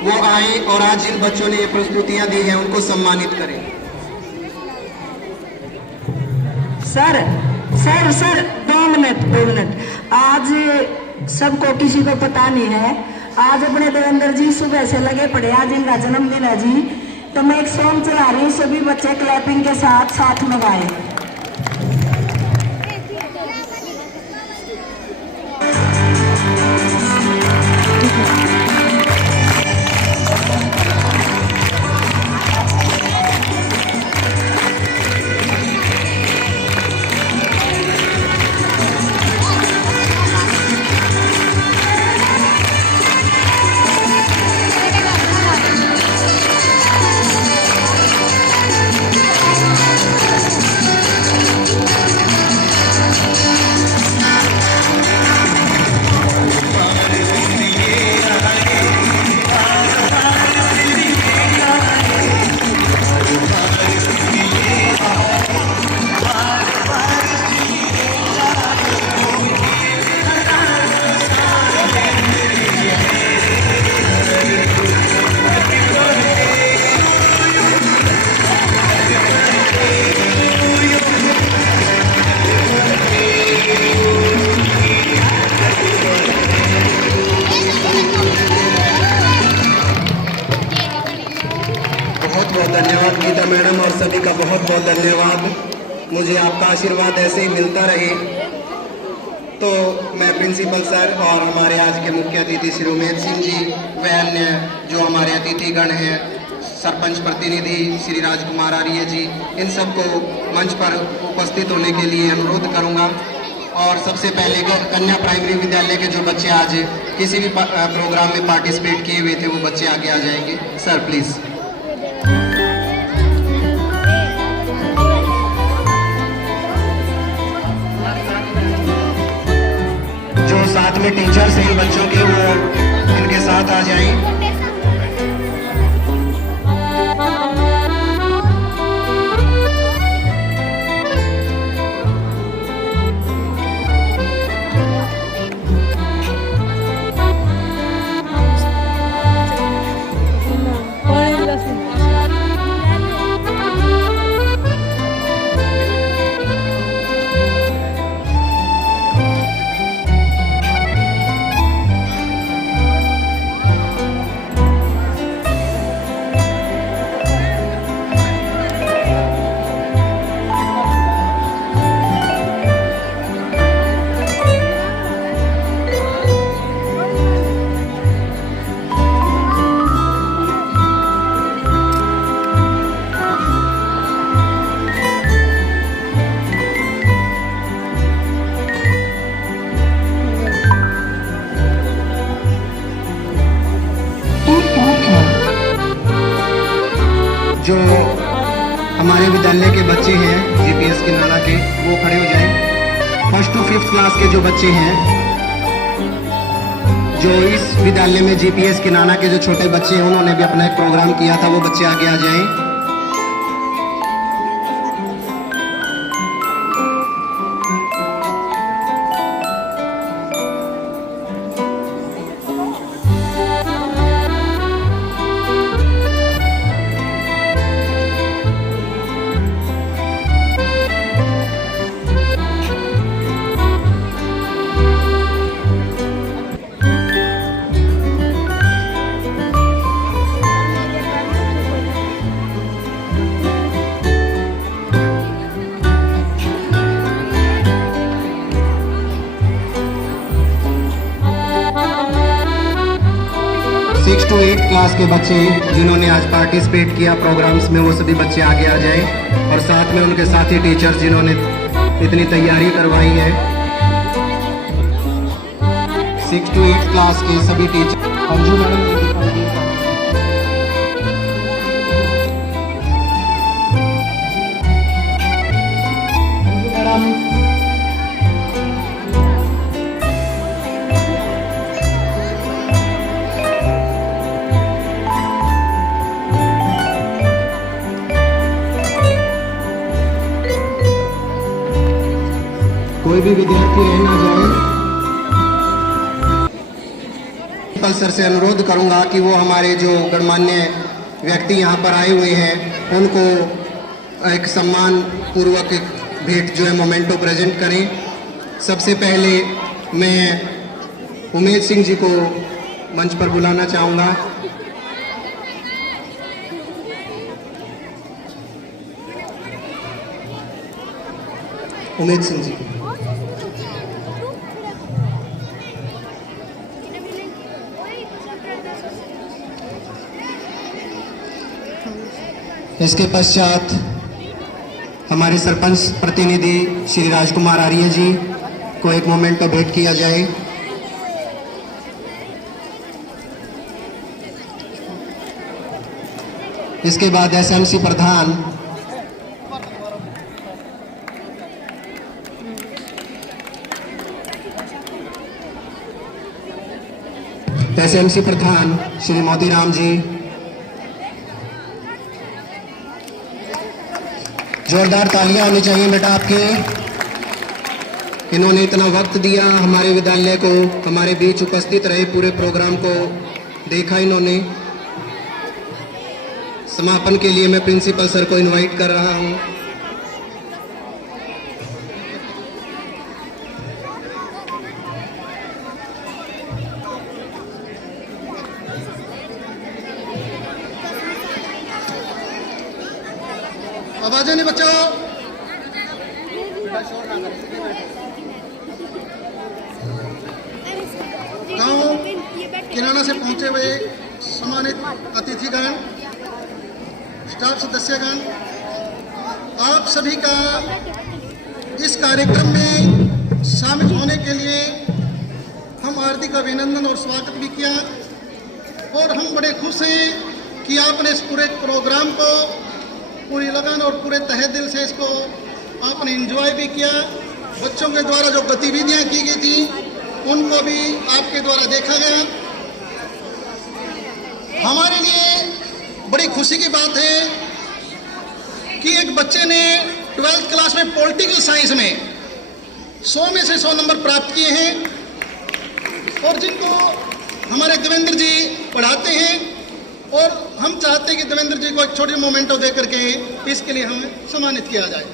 वो आए और आज जिन बच्चों ने ये प्रस्तुतियां दी हैं उनको सम्मानित करें। Sir sir sir 2 minute. आज सबको किसी को पता नहीं है, आज अपने देवेंद्र जी सुबह से लगे पड़े, आज इनका जन्मदिन है जी। तो मैं एक सॉन्ग चला रही हूँ, सभी बच्चे क्लैपिंग के साथ में गाएं। बहुत धन्यवाद गीता मैडम और सभी का बहुत बहुत धन्यवाद। मुझे आपका आशीर्वाद ऐसे ही मिलता रहे। तो मैं प्रिंसिपल सर और हमारे आज के मुख्य अतिथि श्री उमेद सिंह जी व अन्य जो हमारे अतिथिगण हैं, सरपंच प्रतिनिधि श्री राजकुमार आर्य जी, इन सबको मंच पर उपस्थित होने के लिए अनुरोध करूंगा। और सबसे पहले कन्या प्राइमरी विद्यालय के जो बच्चे आज किसी भी प्रोग्राम में पार्टिसिपेट किए हुए थे वो बच्चे आगे आ जाएंगे। Sir please. जो साथ में टीचर्स हैं बच्चों के, वो इनके साथ आ जाएं। जो हमारे विद्यालय के बच्चे हैं जीपीएस के नाना के, वो खड़े हो जाएं। 1st to 5th क्लास के जो बच्चे हैं, जो इस विद्यालय में जीपीएस के नाना के जो छोटे बच्चे हैं, उन्होंने भी अपना एक प्रोग्राम किया था, वो बच्चे आगे आ जाएं। सिक्स टू 8 क्लास के बच्चे जिन्होंने आज पार्टिसिपेट किया प्रोग्राम्स में, वो सभी बच्चे आगे आ जाएं। और साथ में उनके साथी टीचर्स जिन्होंने इतनी तैयारी करवाई है। 6 to 8 क्लास के सभी टीचर। अंजू मैडम कोई भी विद्यार्थी रह ना जाए। प्रिंसिपल सर से अनुरोध करूंगा कि वो हमारे जो गणमान्य व्यक्ति यहाँ पर आए हुए हैं, उनको एक सम्मान पूर्वक भेंट जो है मोमेंटो प्रेजेंट करें। सबसे पहले मैं उमेद सिंह जी को मंच पर बुलाना चाहूँगा। उमेद सिंह जी। इसके पश्चात हमारे सरपंच प्रतिनिधि श्री राजकुमार आर्य जी को एक मोमेंट तो भेंट किया जाए। इसके बाद एसएमसी प्रधान श्री मोतीराम जी, जोरदार तालियां होनी चाहिए बेटा आपके। इन्होंने इतना वक्त दिया हमारे विद्यालय को, हमारे बीच उपस्थित रहे, पूरे प्रोग्राम को देखा इन्होंने। समापन के लिए मैं प्रिंसिपल सर को इनवाइट कर रहा हूं। आवाजें नहीं बचाओ। गांव किराना से पहुंचे हुए सम्मानित अतिथिगण, स्टाफ सदस्यगण, आप सभी का इस कार्यक्रम में शामिल होने के लिए हम हार्दिक अभिनंदन और स्वागत भी किया। और हम बड़े खुश हैं कि आपने इस पूरे प्रोग्राम को पूरी लगन और पूरे तहे दिल से इसको आपने एंजॉय भी किया। बच्चों के द्वारा जो गतिविधियां की गई थी उनको भी आपके द्वारा देखा गया। हमारे लिए बड़ी खुशी की बात है कि एक बच्चे ने 12th क्लास में पॉलिटिकल साइंस में 100 में से 100 नंबर प्राप्त किए हैं और जिनको हमारे देवेंद्र जी पढ़ाते हैं और हम चाहते हैं कि देवेंद्र जी को एक छोटी मोमेंटो दे करके इसके लिए हमें सम्मानित किया जाए।